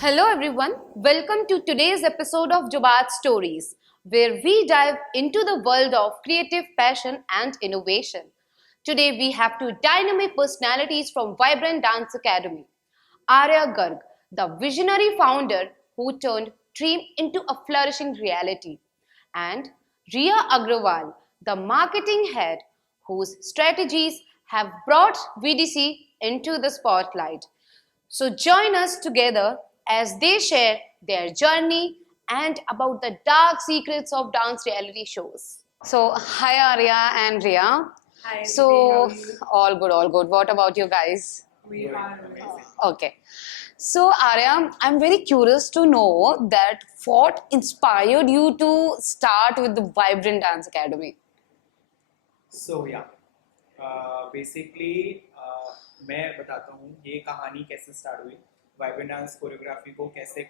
Hello everyone, welcome to today's episode of Jubaat Stories, where we dive into the world of creative passion and innovation. Today we have two dynamic personalities from Vibrant Dance Academy. Arya Garg, the visionary founder who turned dream into a flourishing reality, and Ria Agrawal, the marketing head whose strategies have brought VDC into the spotlight. So join us together as they share their journey and about the dark secrets of dance reality shows. So hi Arya and Ria. Hi, So Aditi, how are you? all good, all good. What about you guys? We are amazing. Okay. So Arya, I'm very curious to know that what inspired you to start with the Vibrant Dance Academy? सो या basically मैं बताता हूँ ये कहानी कैसे start हुई। Vibrant dance choreography को कैसे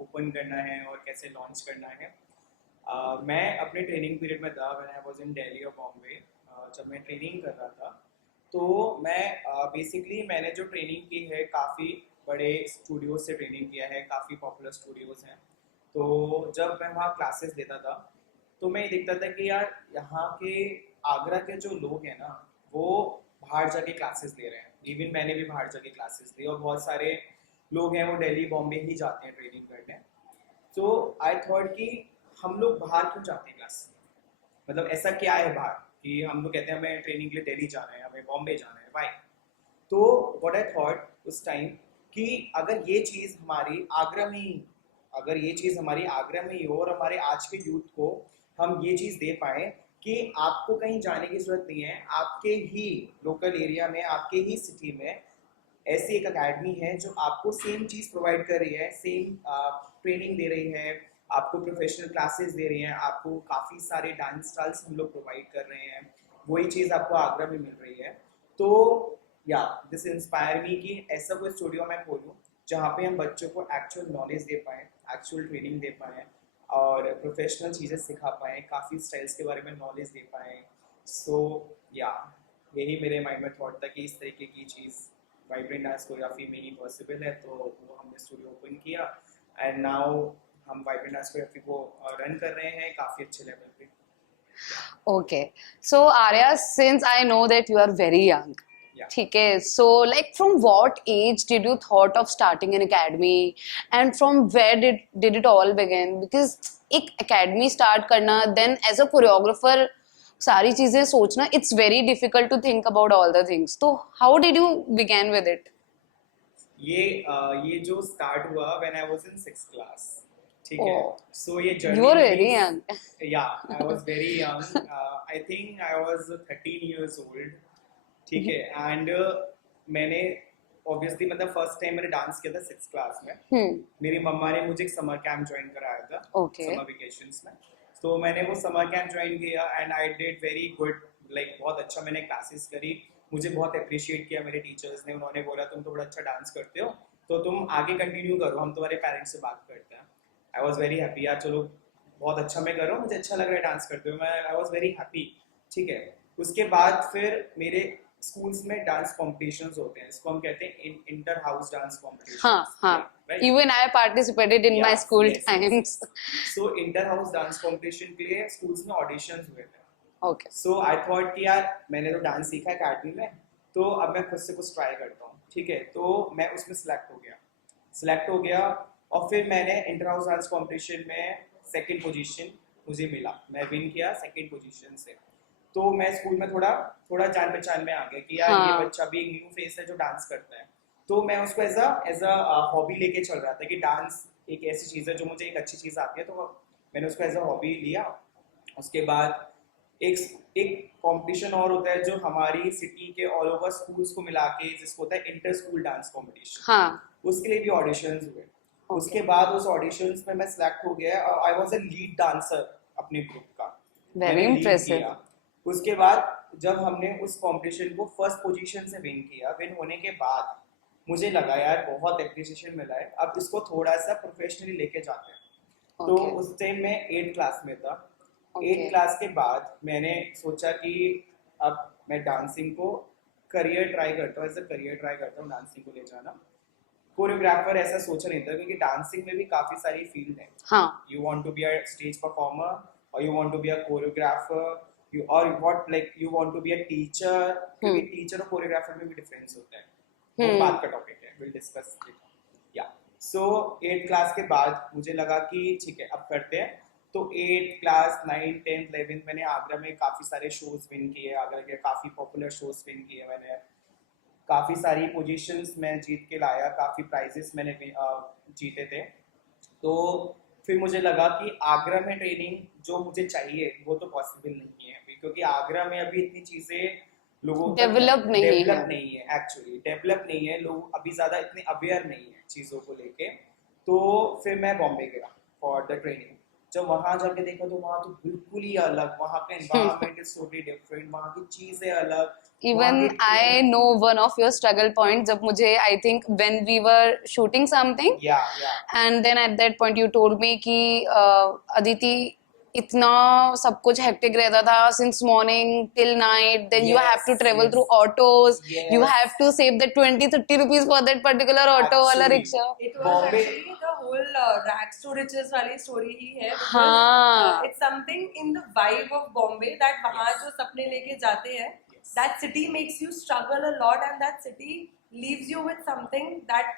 ओपन करना है और कैसे लॉन्च करना है। मैं अपने ट्रेनिंग पीरियड में था when I was in Delhi और बॉम्बे। जब मैं ट्रेनिंग कर रहा था तो मैं बेसिकली मैंने जो ट्रेनिंग की है काफ़ी बड़े स्टूडियोज से ट्रेनिंग किया है, काफ़ी पॉपुलर स्टूडियोज़ हैं। तो जब मैं वहाँ क्लासेस देता था तो मैं ये देखता था कि यार यहाँ के आगरा के जो लोग हैं ना वो बाहर जाके क्लासेस ले रहे हैं। इवन मैंने भी बाहर जाके क्लासेस ली और बहुत सारे लोग हैं वो दिल्ली बॉम्बे ही जाते हैं ट्रेनिंग करने। तो आई थॉट कि हम लोग बाहर क्यों जाते हैं क्लास, मतलब ऐसा क्या है बाहर कि हम लोग कहते हैं हमें ट्रेनिंग के लिए दिल्ली जाना है, हमें बॉम्बे जाना है, वाई। तो व्हाट आई थॉट उस टाइम कि अगर ये चीज़ हमारी आगरा में ही अगर ये चीज़ हमारी आगरा में ही हो और हमारे आज के यूथ को हम ये चीज़ दे पाए कि आपको कहीं जाने की ज़रूरत नहीं है, आपके ही लोकल एरिया में, आपके ही सिटी में ऐसी एक अकेडमी है जो आपको सेम चीज़ प्रोवाइड कर रही है, सेम ट्रेनिंग दे रही है, आपको प्रोफेशनल क्लासेस दे रही हैं, आपको काफ़ी सारे डांस स्टाइल्स हम लोग प्रोवाइड कर रहे हैं, वही चीज़ आपको आगरा में मिल रही है। तो या दिस इंस्पायर मी कि ऐसा कोई स्टूडियो मैं खोलूँ जहाँ पे हम बच्चों को एक्चुअल नॉलेज दे पाएँ, एक्चुअल ट्रेनिंग दे पाएँ और प्रोफेशनल चीज़ें सिखा पाएँ, काफ़ी स्टाइल्स के बारे में नॉलेज दे पाएँ। सो या यही मेरे माइंड में थॉट था कि इस तरीके की चीज़ वाइब्रेंट डांस कोरियोग्राफी में ही पॉसिबल है। तो वो हमने स्टूडियो ओपन किया एंड नाउ हम वाइब्रेंट डांस कोरियोग्राफी को रन कर रहे हैं काफ़ी अच्छे लेवल पे। Okay. So Arya, since I know that you are very young, Yeah. ठीक है, so like from what age did you thought of starting an academy and from where did it all begin? Because एक academy start करना, then as a choreographer सारी चीजें सोचना, it's very difficult to think about all the things. तो how did you begin with it? ये जो start हुआ when I was in 6th class, ठीक है। Oh, सो ये you journey were very young. या I was very young, I think I was 13 years old, ठीक है। एंड मैंने ऑब्वियसली मतलब फर्स्ट टाइम मैंने डांस किया था 6th क्लास में। मेरी मम्मा ने मुझे एक समर कैंप ज्वाइन कराया था, Okay. समर वेकेशंस में। तो मैंने वो समर कैंप ज्वाइन किया and I did very good, like बहुत अच्छा मैंने क्लासेस करी। मुझे बहुत अप्रिशिएट किया मेरे टीचर्स ने, उन्होंने बोला तुम तो बड़ा अच्छा डांस करते हो तो तुम आगे कंटिन्यू करो, हम तुम्हारे पेरेंट्स से बात करते हैं। आई वॉज वेरी हैप्पी, यार चलो बहुत अच्छा मैं कर रहा हूँ, मुझे अच्छा लग रहा है डांस करते हुए, मैं आई वॉज वेरी हैप्पी, ठीक है। उसके बाद फिर मेरे स्कूल्स में डांस कॉम्पिटिशन्स होते हैं, इसको हम कहते हैं इंटर हाउस डांस कॉम्पिटिशन। हाँ हाँ, even I participated in my school times. So inter house dance competition के लिए स्कूल्स में ऑडिशंस हुए थे। Okay. सो आई थॉट कि यार मैंने तो डांस सीखा है अकेडमी में, तो अब मैं खुद से कुछ ट्राई करता हूँ, ठीक है। तो मैं उसमें सिलेक्ट हो गया और फिर मैंने इंटर हाउस डांस कॉम्पिटिशन में सेकंड पोजीशन मुझे मिला, मैं विन किया सेकंड पोजीशन से। तो मैं स्कूल में थोड़ा थोड़ा जान पहचान में आ गया कि यार हाँ. ये बच्चा भी एक न्यू फेस है जो डांस करता है। तो मैं उसको एज अ हॉबी लेके चल रहा था कि डांस एक ऐसी चीज़ है जो मुझे एक अच्छी चीज़ आती है, तो मैंने उसको एज अ हॉबी लिया। उसके बाद एक एक कंपटीशन और होता है जो हमारी सिटी के ऑल ओवर स्कूल्स को मिला के जिसको होता है इंटर स्कूल डांस कॉम्पिटिशन। हाँ. उसके लिए भी ऑडिशंस हुए। उसके बाद उस ऑडिशंस में मैं सिलेक्ट हो गया और I was a lead dancer अपने ग्रुप का। Very मैंने lead impressive. किया। उसके बाद जब हमने उस कंपटीशन को फर्स्ट पोजीशन से विन होने के बाद मुझे लगा यार बहुत एप्रिसिएशन मिला है, अब इसको थोड़ा सा प्रोफेशनली लेके जाते हैं। तो Okay. उस टाइम मैं 8th क्लास में था। Okay. 8th क्लास के बाद मैंने सोचा कि अब मैं डांसिंग को करियर ट्राई करता हूँ, एज अ करियर ट्राई करता हूँ डांसिंग को ले जाना। कोरियोग्राफर ऐसा सोचा नहीं था, क्योंकि डांसिंग में भी काफी सारी फील्ड है. हाँ. You want to be a stage performer, or you want to be a choreographer, you or what like you want to be a teacher. क्योंकि टीचर और कोरियोग्राफर में भी डिफरेंस होता है. वो बात का टॉपिक है, we'll discuss it. या सो 8th क्लास के बाद मुझे लगा कि ठीक है अब करते हैं. तो 8th class 9th 10th 11th मैंने आगरा में काफी सारे शोज विन किए. आगरा के काफी पॉपुलर शोज विन किए मैंने. काफी सारी पोजीशंस मैं जीत के लाया. काफी प्राइजेस मैंने जीते थे. तो फिर मुझे लगा कि आगरा में ट्रेनिंग जो मुझे चाहिए वो तो पॉसिबल नहीं है अभी, क्योंकि आगरा में अभी इतनी चीजें लोगों डेवलप नहीं नहीं है एक्चुअली. डेवलप नहीं है. लोग अभी ज्यादा इतने अवेयर नहीं है चीजों को लेके. तो फिर मैं बॉम्बे गया फॉर द ट्रेनिंग. जब वहां जाके देखा तो वहां तो बिल्कुल ही अलग. वहां का एनवायरनमेंट इज टोटली डिफरेंट. वहां की चीजें अलग. Even I know one of your struggle points. जब मुझे I think when we were shooting something, and then at that point you told me कि अदिति इतना सब कुछ हेक्टिक रहता था since morning till night. Then you have to travel through autos. You have to save the 20-30 rupees for that particular auto वाला rickshaw. It was actually the whole rags to riches वाली story ही है. हाँ. It's something in the vibe of Bombay that वहाँ जो सपने लेके जाते हैं, that city makes you struggle a lot, and that city leaves you with something that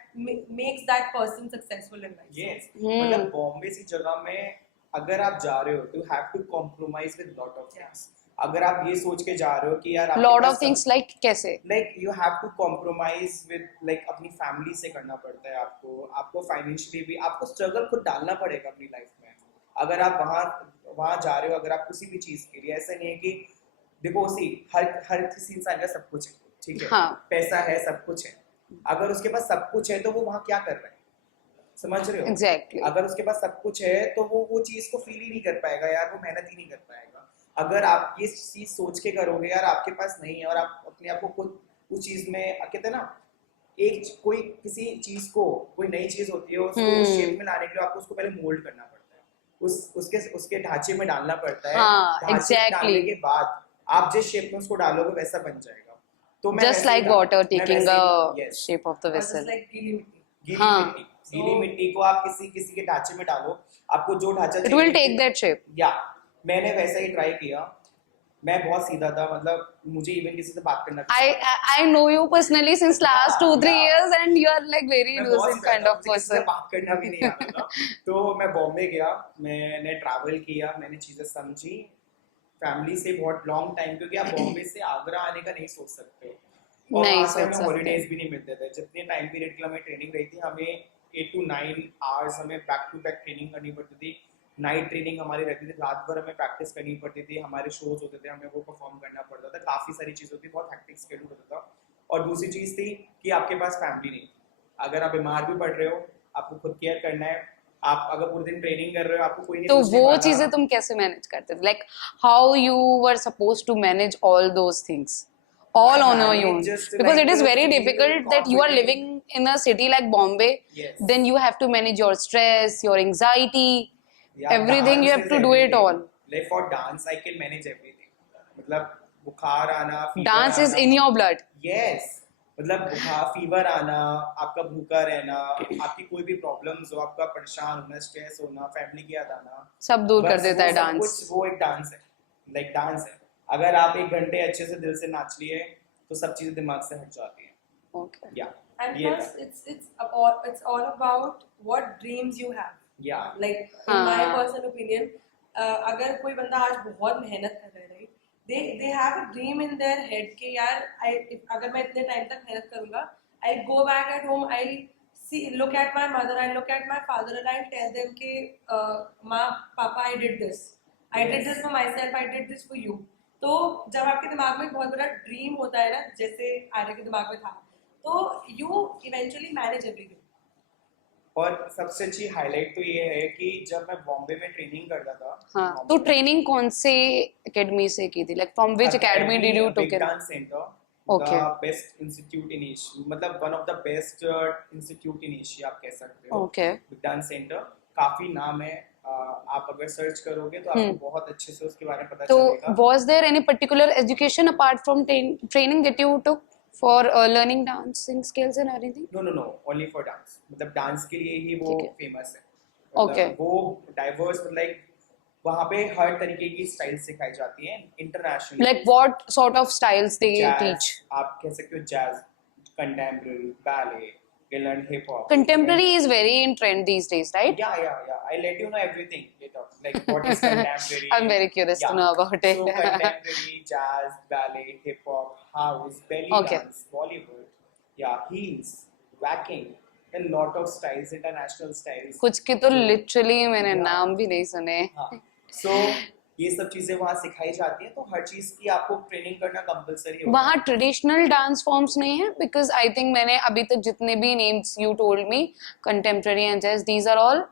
makes that person successful in life. Yes. मतलब बॉम्बे सी जगह में अगर आप जा रहे हो तो you have to compromise with lot of things. अगर आप ये सोच के जा रहे हो कि यार lot of things like कैसे? Like you have to compromise with like अपनी फैमिली से करना पड़ता है आपको फाइनेंशियली भी आपको स्ट्रगल खुद डालना पड़ेगा अपनी लाइफ में. अगर आप वहाँ जा रहे हो, अगर आप किसी भी चीज के लिए, ऐसा नहीं है कि देखो हर किसी इंसान का सब कुछ है, ठीक है. हाँ. पैसा है, सब कुछ है. अगर उसके पास सब कुछ है तो वो वहाँ क्या कर रहा है, समझ रहे हो? Exactly. अगर उसके पास सब कुछ है तो वो चीज को फील ही नहीं कर पाएगा यार. वो मेहनत ही नहीं कर पाएगा. अगर आप ये चीज सोच के करोगे यार आपके पास नहीं है और आप अपने आप को खुद उस चीज में कहते हैं ना, कोई किसी चीज को, कोई नई चीज होती है उसको शेप में लाने के लिए आपको उसको पहले मोल्ड करना पड़ता है. उसके ढांचे में डालना पड़ता है. हाँ, ढांचे में डालने exactly. के बाद आप जिस शेप में उसको डालोगे वैसा बन जाएगा. तो मैं Just like water taking a shape of the Or just vessel. like गीली मिट्टी. गीली मिट्टी को आप किसी के ढांचे में डालो, आपको जो ढांचा It will take that shape. या मैंने वैसा ही ट्राई किया. मैं बहुत सीधा था, मतलब मुझे इवन किसी से बात करना. I know you personally since last 2-3 years, and you are like very innocent kind of person. बात करना भी नहीं आता था. तो मैं बॉम्बे गया, मैंने ट्रैवल किया, मैंने चीजें समझी फैमिली से बहुत लॉन्ग टाइम, क्योंकि आप बॉम्बे से आगरा आने का नहीं सोच सकते. और वहाँ से हमें हॉलीडेज भी नहीं मिलते थे. जितने टाइम पीरियड के लिए हमें ट्रेनिंग रही थी, हमें 8 to 9 आवर्स हमें बैक टू बैक ट्रेनिंग करनी पड़ती थी. नाइट ट्रेनिंग हमारी रहती थी, रात भर हमें प्रैक्टिस करनी पड़ती थी. हमारे शोज होते थे, हमें वो परफॉर्म करना पड़ता था. काफ़ी सारी चीज़ होती थी, बहुत हेक्टिक शेड्यूल होता था. और दूसरी चीज़ थी कि आपके पास फैमिली नहीं. अगर आप बीमार भी पड़ रहे हो, आपको खुद केयर करना है. आप अगर पूरे दिन ट्रेनिंग कर रहे हो, आपको कोई नहीं. तो वो चीजें तुम कैसे मैनेज करते थे? Like how you were supposed to manage all those things all on your own, because it is very difficult that you are living in a city like Bombay. Then you have to manage your stress, your anxiety, everything. You have to do it all. Like for dance I can manage everything. मतलब बुखार आना, dance is in your blood. Yes. मतलब बुखार, fever आना, आपका भूखा रहना, आपकी कोई भी प्रॉब्लम्स हो, आपका परेशान होना, स्ट्रेस होना, फैमिली की याद आना, सब दूर कर देता है डांस. वो एक डांस है. लाइक डांस है. अगर आप 1 घंटे अच्छे से दिल से नाच लिए तो सब चीजें दिमाग से हट जाती हैं. Okay. Yeah. And plus, it's all about what dreams you have. Yeah. Like in my personal opinion, अगर कोई बंदा आज बहुत मेहनत कर रहा है, right? They have a dream in their head कि यार अगर मैं इतने टाइम तक मेहनत करूँगा, I'll go back at home, I'll look at my mother, I'll look at my father, and I'll tell them कि माँ पापा I did this. I did this for myself, I did this for you. तो जब आपके दिमाग में एक बहुत बड़ा ड्रीम होता है ना, जैसे आर्य के दिमाग में था, तो यू इवेंचुअली मैनेज एवरीथिंग. और सबसे अच्छी हाईलाइट तो ये है कि जब मैं बॉम्बे में ट्रेनिंग करता था. हाँ, तो ट्रेनिंग कौन से एकेडमी से की थी? Like from which academy did you took it? Dance centre. Okay. The best institute in Asia, मतलब one of the best institute in Asia आप कह सकते हो. Okay. डांस सेंटर काफी नाम है. आप अगर सर्च करोगे तो आपको बहुत अच्छे से उसके बारे में पता तो चलेगा. was there any particular education apart from training that you took? for learning dancing skills and everything? No only for dance, मतलब डांस के लिए ही वो ठीक है। फेमस है। Okay. वो डाइवर्स, लाइक वहाँ पे हर तरीके की स्टाइल सिखाई जाती है international. Like what sort of styles they teach? आप कह सकते हो जैज, कंटेम्पररी, बैले, गिलन, hip hop. Contemporary is very in trend these days, right? Yeah. I let you know everything later. Like what is contemporary? I'm very curious to know about it. So contemporary, jazz, ballet, hip hop, house, belly Okay. dance, Bollywood, heels, whacking, a lot of styles, international styles. कुछ की तो literally मैंने नाम भी नहीं सुने। हाँ, so ये सब चीजें वहाँ सिखाई जाती हैं, तो हर चीज की आपको ट्रेनिंग करना कंपलसरी होता है। वहाँ ट्रेडिशनल डांस फॉर्म्स नहीं है? बिकॉज आई थिंक मैंने अभी तक जितने भी names you told me, contemporary and jazz, these are all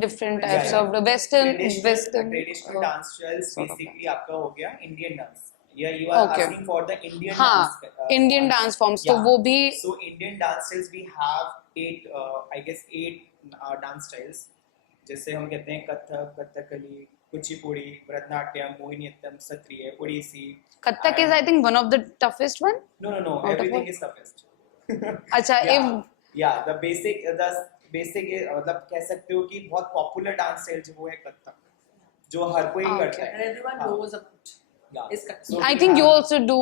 different types of western traditional dance styles basically आपका हो गया इंडियन डांस, या you are Okay. Asking for the Indian हाँ, डांस, इंडियन डांस फॉर्म्स, तो वो भी so Indian dance styles we have 8 dance styles, जैसे हम कहते हैं Kathak, Kathakali, Kuchipudi, Bharatanatyam, Mohiniyattam, Sattriya, Odissi. Kathak is I think one of the toughest one. No of everything all? Is toughest. अच्छा, the basic मतलब कह सकते हो कि बहुत पॉपुलर डांस स्टाइल जो वो है कथक, जो हर कोई Okay. करता And है। everyone हाँ। knows about Yeah. is Kathak. So I we think you have- also do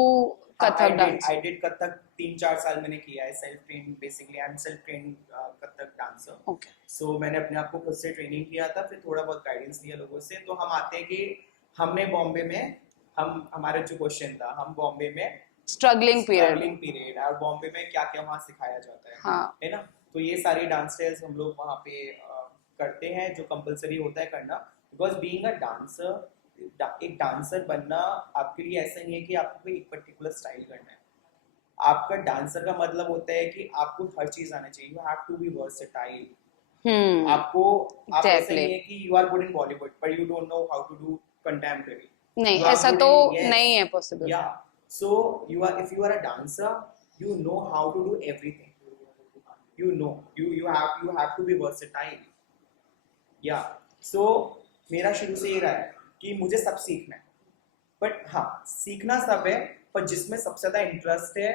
Kathak dance. I did Kathak 3-4 साल मैंने किया है, self train, basically I am self train Kathak dancer. Okay, so मैंने अपने आप को खुद से ट्रेनिंग किया था, फिर थोड़ा बहुत गाइडेंस लिया लोगों से। तो हम आते हैं कि हमने बॉम्बे में, हमारा जो क्वेश्चन था, हम बॉम्बे में स्ट्रगलिंग पीरियड। पीरियड और बॉम्बे में क्या क्या वहाँ सिखाया जाता है, हाँ। है ना? तो ये सारी डांस स्टाइल्स हम लोग वहाँ पे करते हैं, जो कंपलसरी होता है करना, बिकॉज बीइंग अ डांसर, एक डांसर बनना आपके लिए ऐसा नहीं है कि आपको कोई एक पर्टिकुलर स्टाइल करना है। आपका डांसर का मतलब होता है कि आपको हर चीज आना चाहिए, you have to be versatile. आपको आप ऐसा Exactly. नहीं है कि you are good in Bollywood but you don't know how to do contemporary. नहीं, You are ऐसा good तो in- yes. नहीं है possible. Yeah. So if you are a dancer, you know how to do everything. You have to be versatile. Yeah. So मेरा शुरू से ये रहा है कि मुझे सब सीखना है, बट हाँ सीखना सब है, पर जिसमें सबसे ज्यादा इंटरेस्ट है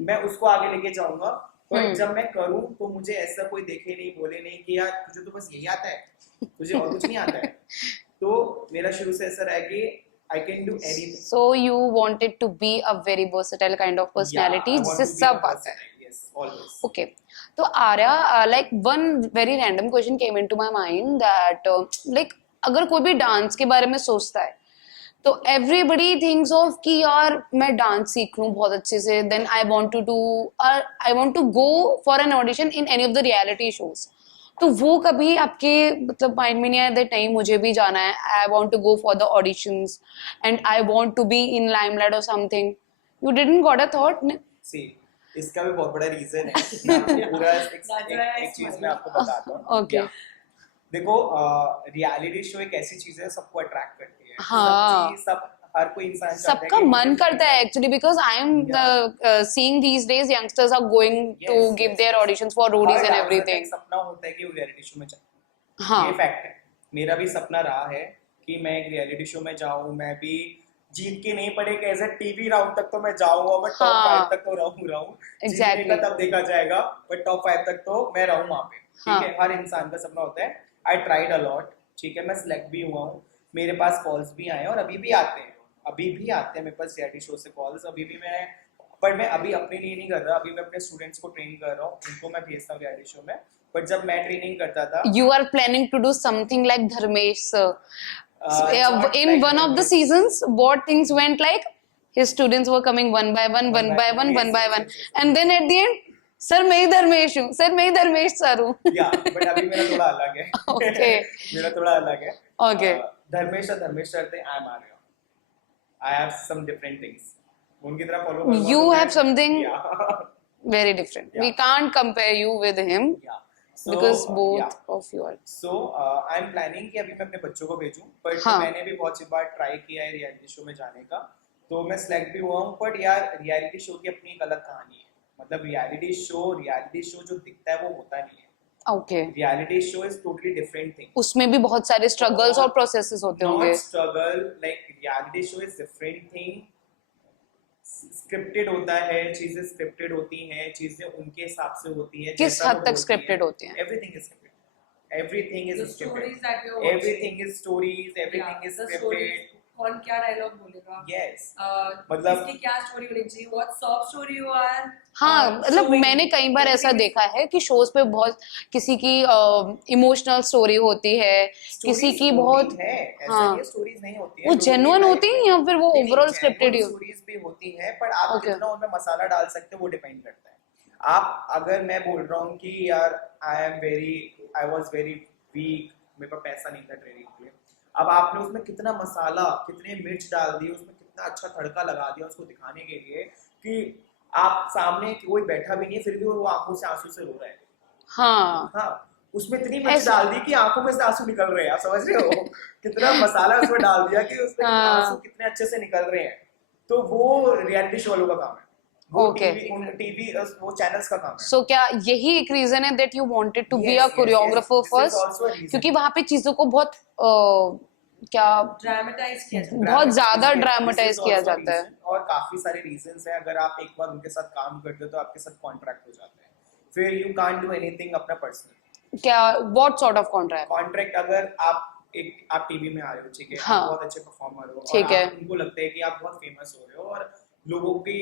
मैं उसको आगे लेके जाऊंगा। पर जब मैं करूँ तो मुझे ऐसा कोई देखे नहीं, बोले नहीं कि यार तुझे तो बस यही आता है, तुझे और कुछ नहीं आता है। तो मेरा शुरू से ऐसा रहा है कि I can do anything. So you wanted to be a very versatile kind of personality, Yeah, I want जिससे to be सब a आता है। versatile, yes, always. Okay. तो Arya, like one very random question came into my mind that like अगर कोई भी dance के बारे में सोचता है तो everybody thinks of कि यार मैं डांस सीख लूँ बहुत अच्छे से, then I want to go for an audition in any of the reality shows. तो वो कभी आपके मतलब माइंड में नहीं आया दैट नहीं मुझे भी जाना है, I want to go for the auditions and I want to be in limelight or something? You didn't got a thought? See, इसका भी बहुत बड़ा रीजन है। मैं आपको पूरा एक चीज मैं आपको बताता हूँ। Okay. Yeah. देखो रियलिटी शो एक ऐसी चीज है सबको अट्रैक्ट करती है। हाँ। सब हर कोई इंसान चाहता है सबका कि मन मुझे- करता है actually, because I am seeing these days youngsters are going to Yes, give yes, there yes. Auditions for हर रोडीज एंड dancer का एवरीथिंग। एक सपना होता है कि वो रियलिटी शो में जाए। हाँ, ये फैक्ट है। मेरा भी सपना रहा है कि मैं एक रियलिटी शो में जाऊं, मैं भी जीत के नहीं पड़े एज ए टीवी राउंड तक तो मैं जाऊंगा, मैं टॉप हाँ। 5 तक तो रहूं। Exactly. जीतने का तब देखा जाएगा, बट टॉप 5 तक तो मैं रहूं वहां पे। हाँ। ठीक है, हर इंसान का सपना होता है। आई ट्राइड अ लॉट, ठीक है, मैं सिलेक्ट भी हुआ हूँ, मेरे पास कॉल्स भी आए हैं और अभी भी आते हैं मेरे पास रियलिटी शो से कॉल्स अभी भी। पर मैं अभी अपने लिए नहीं कर रहा, अभी मैं अपने स्टूडेंट्स को ट्रेन कर रहा हूँ, उनको मैं भेजता हूँ रियलिटी शो में। बट जब मैं ट्रेनिंग करता था, you are planning to do something like Dharmesh sir. not In like one of the Dharmesh. seasons, what things went like? His students were coming one by one, Yes. and then at the end, sir मैं ही धर्मेश हूँ, sir मैं ही Dharmesh sir हूँ। या but अभी मेरा थोड़ा अलग है। Okay. मेरा थोड़ा अलग है। Okay. धर्मेश सर थे, I am Arya, I have some different things. उनकी तरह फॉलो करूंगा You तो have मैं- something Yeah. very different. We Yeah. can't compare you with him Yeah. So, because both yeah. of you are. So, I am planning कि अभी मैं अपने बच्चों को भेजूं, बट हाँ. मैंने भी बहुत सी बार ट्राई किया है रियलिटी शो में जाने का, तो मैं सिलेक्ट भी हुआ हूँ। बट यार रियलिटी शो की अपनी एक अलग कहानी है, मतलब रियलिटी शो जो दिखता है वो होता नहीं है। Okay. Reality show is totally different thing. उसमें भी बहुत सारे struggles और processes होते होंगे। Not struggle, like reality show is different thing. Scripted होता है, चीजें स्क्रिप्टेड होती हैं, चीजें उनके हिसाब से होती हैं, किस जैसा हद वो तक बोलती scripted हैं, होती हैं? everything is scripted. Everything is The scripted. stories that you're watching. Everything is stories, everything is the scripted. stories, कौन क्या डायलॉग बोलेगा, Yes. मतलब किसकी क्या स्टोरी होनी चाहिए, what sob story you are हाँ, मतलब showing. मैंने कई बार ऐसा Everything is- देखा है कि शोज पे बहुत किसी की इमोशनल स्टोरी होती है, किसी Stories की होती बहुत, है, ऐसा हाँ, नहीं है स्टोरीज नहीं होती है, वो लोगों की जेन्युइन life होती है में- या फिर वो नहीं, नहीं, ओवरऑल स्क्रिप्टेड ही genuine होती stories भी होती हैं, पर आप Okay. कितना उनमें मसाला डाल सकते हो वो डिपेंड करता है। आप अगर मैं बोल रहा हूँ कि यार आई वाज वेरी वीक, मेरे पास पैसा नहीं था ट्रेनिंग के लिए, अब आपने उसमें कितना मसाला, कितने मिर्च डाल दिए, उसमें कितना अच्छा तड़का लगा दिया उसको दिखाने के लिए कि आप सामने कोई बैठा भी नहीं है, फिर भी वो आंखों से आंसू से रो रहा है। हाँ, हाँ, उसमें इतनी मिर्च ऐसे- डाल दी कि आंखों में से आंसू निकल रहे हैं, आप समझ रहे हो? कितना मसाला उसमें डाल दिया कि उसमें हाँ। आंसू कितने अच्छे से निकल रहे हैं। तो वो रियलिटी शो वालों का काम है, वो Okay. टीवी वो चैनल्स का काम है। सो क्या यही एक रीजन है that you wanted to be Yes, a yes, choreographer yes. This is also a first, reason. क्योंकि वहां पे चीजों को बहुत क्या ड्रामेटाइज किया जाता है। बहुत ज्यादा This is ड्रामेटाइज किया also a जाता है। reason, और काफी सारे रीजंस हैं। अगर आप एक बार उनके साथ काम करते हो तो आपके साथ कॉन्ट्रैक्ट हो जाता है, फिर यू कांट डू एनीथिंग अपना पर्सनल क्या what sort of contract? Contract. अगर आप टीवी में आ रहे हो, ठीक है, हाँ। आप बहुत अच्छे परफॉर्मर हो, ठीक और है। उनको लगता है कि आप बहुत फेमस हो रहे हो, और लोगों की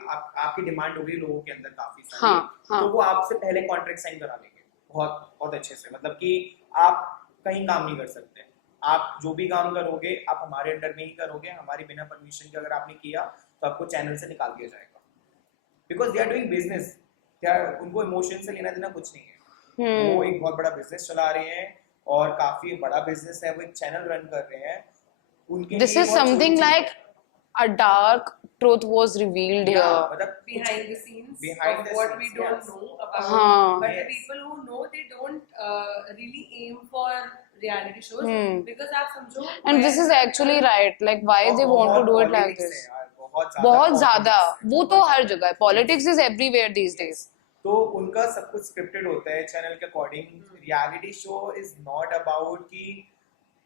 आपकी डिमांड होगी लोगों के अंदर काफी सारी, हाँ, हाँ। तो वो आपसे पहले कॉन्ट्रैक्ट साइन करा लेंगे बहुत बहुत अच्छे से, मतलब कि आप कहीं काम नहीं कर सकते, आप जो भी काम करोगे आप हमारे अंडर में ही करोगे, हमारी बिना परमिशन के अगर आपने किया तो आपको चैनल से निकाल दिया जाएगा, because they are doing business, उनको इमोशन से लेना देना कुछ नहीं है। वो एक बहुत बड़ा बिजनेस चला रहे हैं, और काफी बड़ा बिजनेस है, वो एक चैनल रन कर रहे हैं, उनके दिस लिए इज बहुत छोटी समथिंग चीज है। Like a dark truth was revealed Yeah, here. मतलब behind the scenes Behind of the what scenes, we don't yes. know about. हाँ. But the Yes. people who know, they don't really aim for reality shows because आप समझो and this is actually right, like why they want to do it like this. बहुत ज्यादा, वो तो हर जगह है, politics is everywhere these days. तो उनका सब कुछ स्क्रिप्टेड होता है चैनल के according. Reality show is not about कि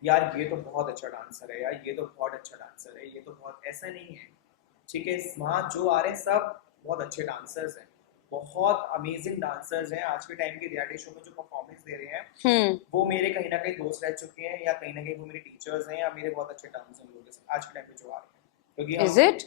यार ये तो बहुत अच्छा डांसर है, यार ये तो बहुत अच्छा डांसर है, ये तो बहुत, ऐसा नहीं है, ठीक है। वहाँ जो आ रहे हैं सब बहुत अच्छे डांसर्स हैं, बहुत अमेजिंग डांसर्स हैं। आज के टाइम के रियलिटी शो में जो परफॉर्मेंस दे रहे हैं वो मेरे कहीं ना कहीं दोस्त रह चुके हैं, या कहीं ना कहीं वो मेरे टीचर्स हैं, या मेरे बहुत अच्छे डांसर लोग हैं आज के टाइम पे जो आ रहे हैं, क्योंकि Is it?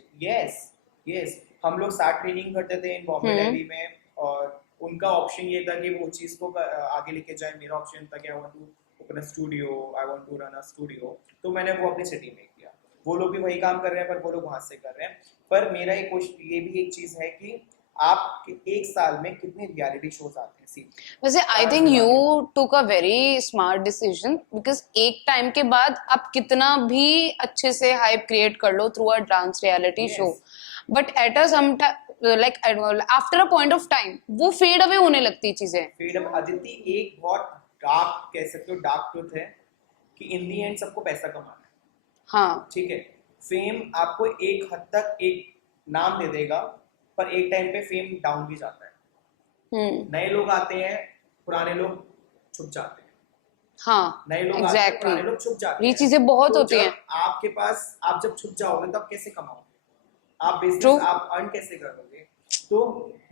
यस हम लोग साथ ट्रेनिंग करते थे इन बॉम्बे दिल्ली में, और उनका ऑप्शन ये था कि वो चीज़ को आगे लेके जाए। मेरा ऑप्शन था कि I want to open a studio, I want to run a studio, तो मैंने वो अपनी सिटी में किया। वो लोग भी वही काम कर रहे हैं, पर वो लोग वहाँ से कर रहे हैं। पर मेरा ये भी एक चीज़ है कि आप एक साल में कितने रियलिटी शोज आते हैं सीधे। वैसे I think you took a very smart decision, because एक टाइम के बाद आप कितना भी अच्छे से हाइप क्रिएट कर लो through a dance reality show, but at a some like after a point of time वो फेड अवे होने लगती चीजें। फ्रीडम अदिति एक बहुत डार्क कह सकते हो, डार्क ट्रुथ है कि इन दी एंड सबको पैसा कमाना है, हाँ, ठीक है। फेम आपको एक हद तक एक नाम दे देगा, पर एक टाइम पे फेम डाउन भी जाता है। नए लोग आते हैं, पुराने लोग छुप जाते हैं। हाँ, नए लोग आते हैं, पुराने लोग छुप जाते हैं। ये चीजें बहुत तो होती जब हैं। आपके पास आप जब छुप जाओगे तब कैसे कमाओगे, आप True. बिजनेस आप अर्न कैसे करोगे। तो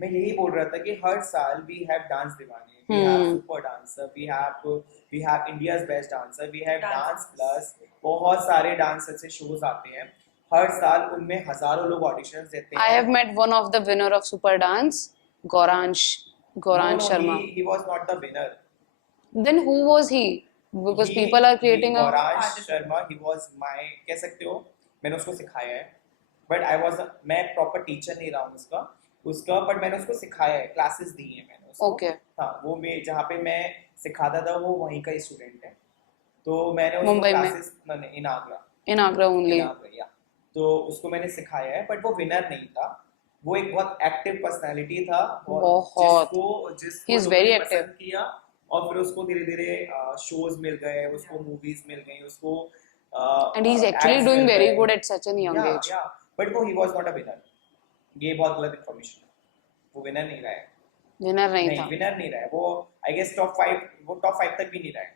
मैं यही बोल रहा था कि हर साल we have Dance Deewane, we have Super Dancer, we have India's Best Dancer, we have Dance Plus, बहुत सारे डांस अच्छे शोज आते हैं हर साल, उनमें हजारों लोग ऑडिशंस देते हैं। I have met one of the winner of Super Dance, Gauransh Sharma. He was not the winner. Then who was he? Because people are creating a Gauransh Sharma, he was my, कह सकते हो मैंने उसको सिखाया है, but मैं proper teacher नहीं रहा हूँ उसका, बट मैंने उसको सिखाया है, क्लासेस दी है मैंने उसको। Okay. हाँ, वो मैं जहाँ पे मैं सिखाता था वो वहीं का स्टूडेंट है, तो मैंने उसको मुंबई में? Classes in Agra, in Agra only. या तो उसको मैंने सिखाया है, बट वो विनर नहीं था। वो एक बहुत एक्टिव पर्सनालिटी था, बहुत। जिसको He is लोगों very ने active. पसंद किया, और फिर उसको धीरे धीरे शोज मिल गए, उसको मूवीज मिल गई, उसको And he's actually ads doing मिल very गए। good at such a young age. But वो he was not a winner. ये बहुत गलत इन्फॉर्मेशन है, वो विनर नहीं रहा है। Winner नहीं था। विनर नहीं रहा है वो, आई गेस टॉप 5 तक भी नहीं रहा है।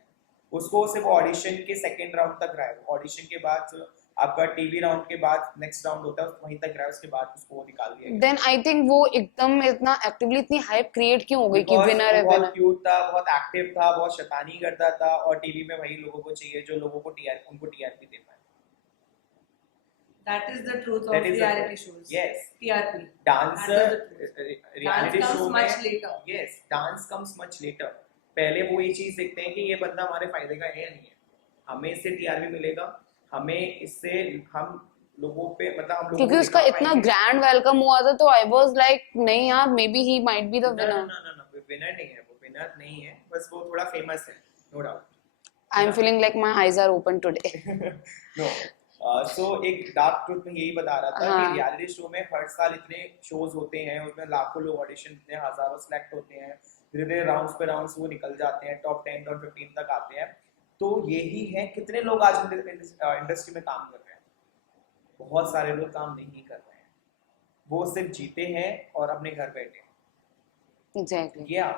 उसको सिर्फ ऑडिशन के सेकंड राउंड तक रहा है, ऑडिशन के बाद आपका टीवी राउंड के बाद नेक्स्ट राउंड होता है, वहीं तक रहा है, उसके बाद उसको निकाल दिया गया। देन आई थिंक वो एकदम इतना एक्टिवली इतनी हाइप क्रिएट क्यों हो गई कि Because विनर है वो बहुत विनर? क्यूट था, बहुत एक्टिव था, बहुत शैतानी करता था, और टीवी में वही लोगों को चाहिए जो लोगों को उनको टीआरपी दे पाए। That is the truth That of is the reality truth. shows. Yes. TRP. Dancer That is the truth. Reality Dance show comes में much later. Yes, dance comes much later. पहले वो ये चीज देखते हैं कि ये बंदा हमारे फायदे का है या नहीं है, हमें इससे टीआरपी मिलेगा, हमें इससे हम लोगों पे मतलब हम लोगों क्योंकि को उसका दिखा इतना पाएंगे। ग्रैंड वेलकम हुआ था तो आई वाज लाइक नहीं यार, may be he might be the ना ना विनर. ना ना ना, विनर नहीं है, वो विनर नहीं है, बस वो थोड़ा फेमस है, no doubt. I am feeling like my eyes are open today. No, so एक डार्क ट्रूथ में यही बता रहा था हाँ. कि रियलिटी शो में हर साल इतने शोज होते हैं, उसमें लाखों लोग ऑडिशन देते हैं, हजारों सेलेक्ट होते हैं, धीरे धीरे राउंड्स पे राउंड्स वो निकल जाते हैं, टॉप 10 टॉप 15 तक आते हैं। तो यही है, कितने लोग आज इंडस्ट्री में काम कर रहे हैं? बहुत सारे लोग काम नहीं कर रहे हैं, वो सिर्फ जीते हैं और अपने घर बैठे हैं। एग्जैक्टली. या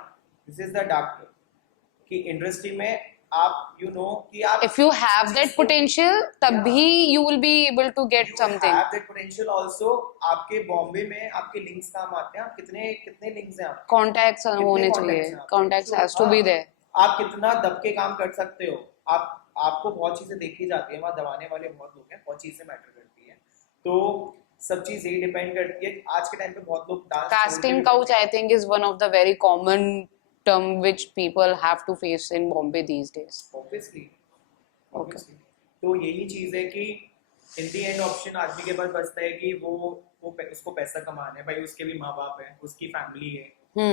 this is the dark truth कि इंडस्ट्री में आप कि आप If you have that potential, तभी you will be able to get you something. have that potential also। आपके बॉम्बे में आपके लिंक्स काम आते हैं, आप कितने कितने लिंक्स हैं आपके? Contacts कितने होने contacts चाहिए. हैं आपके? Contacts So, has to be हाँ, there. आप कितना दब के काम कर सकते हो, आपको बहुत चीजें देखी जाती है, वहाँ दबाने वाले बहुत लोग हैं, बहुत चीजें मैटर करती है। तो सब चीज यही डिपेंड करती है। आज के टाइम पे बहुत लोग dance Casting couch, I think, is one of the very common term which people have to face in Bombay these days. Obviously तो यही चीज है कि इन दी एंड ऑप्शन आदमी के पास बचता है कि उसको पैसा कमाना है भाई, उसके भी माँ बाप है, उसकी फैमिली है,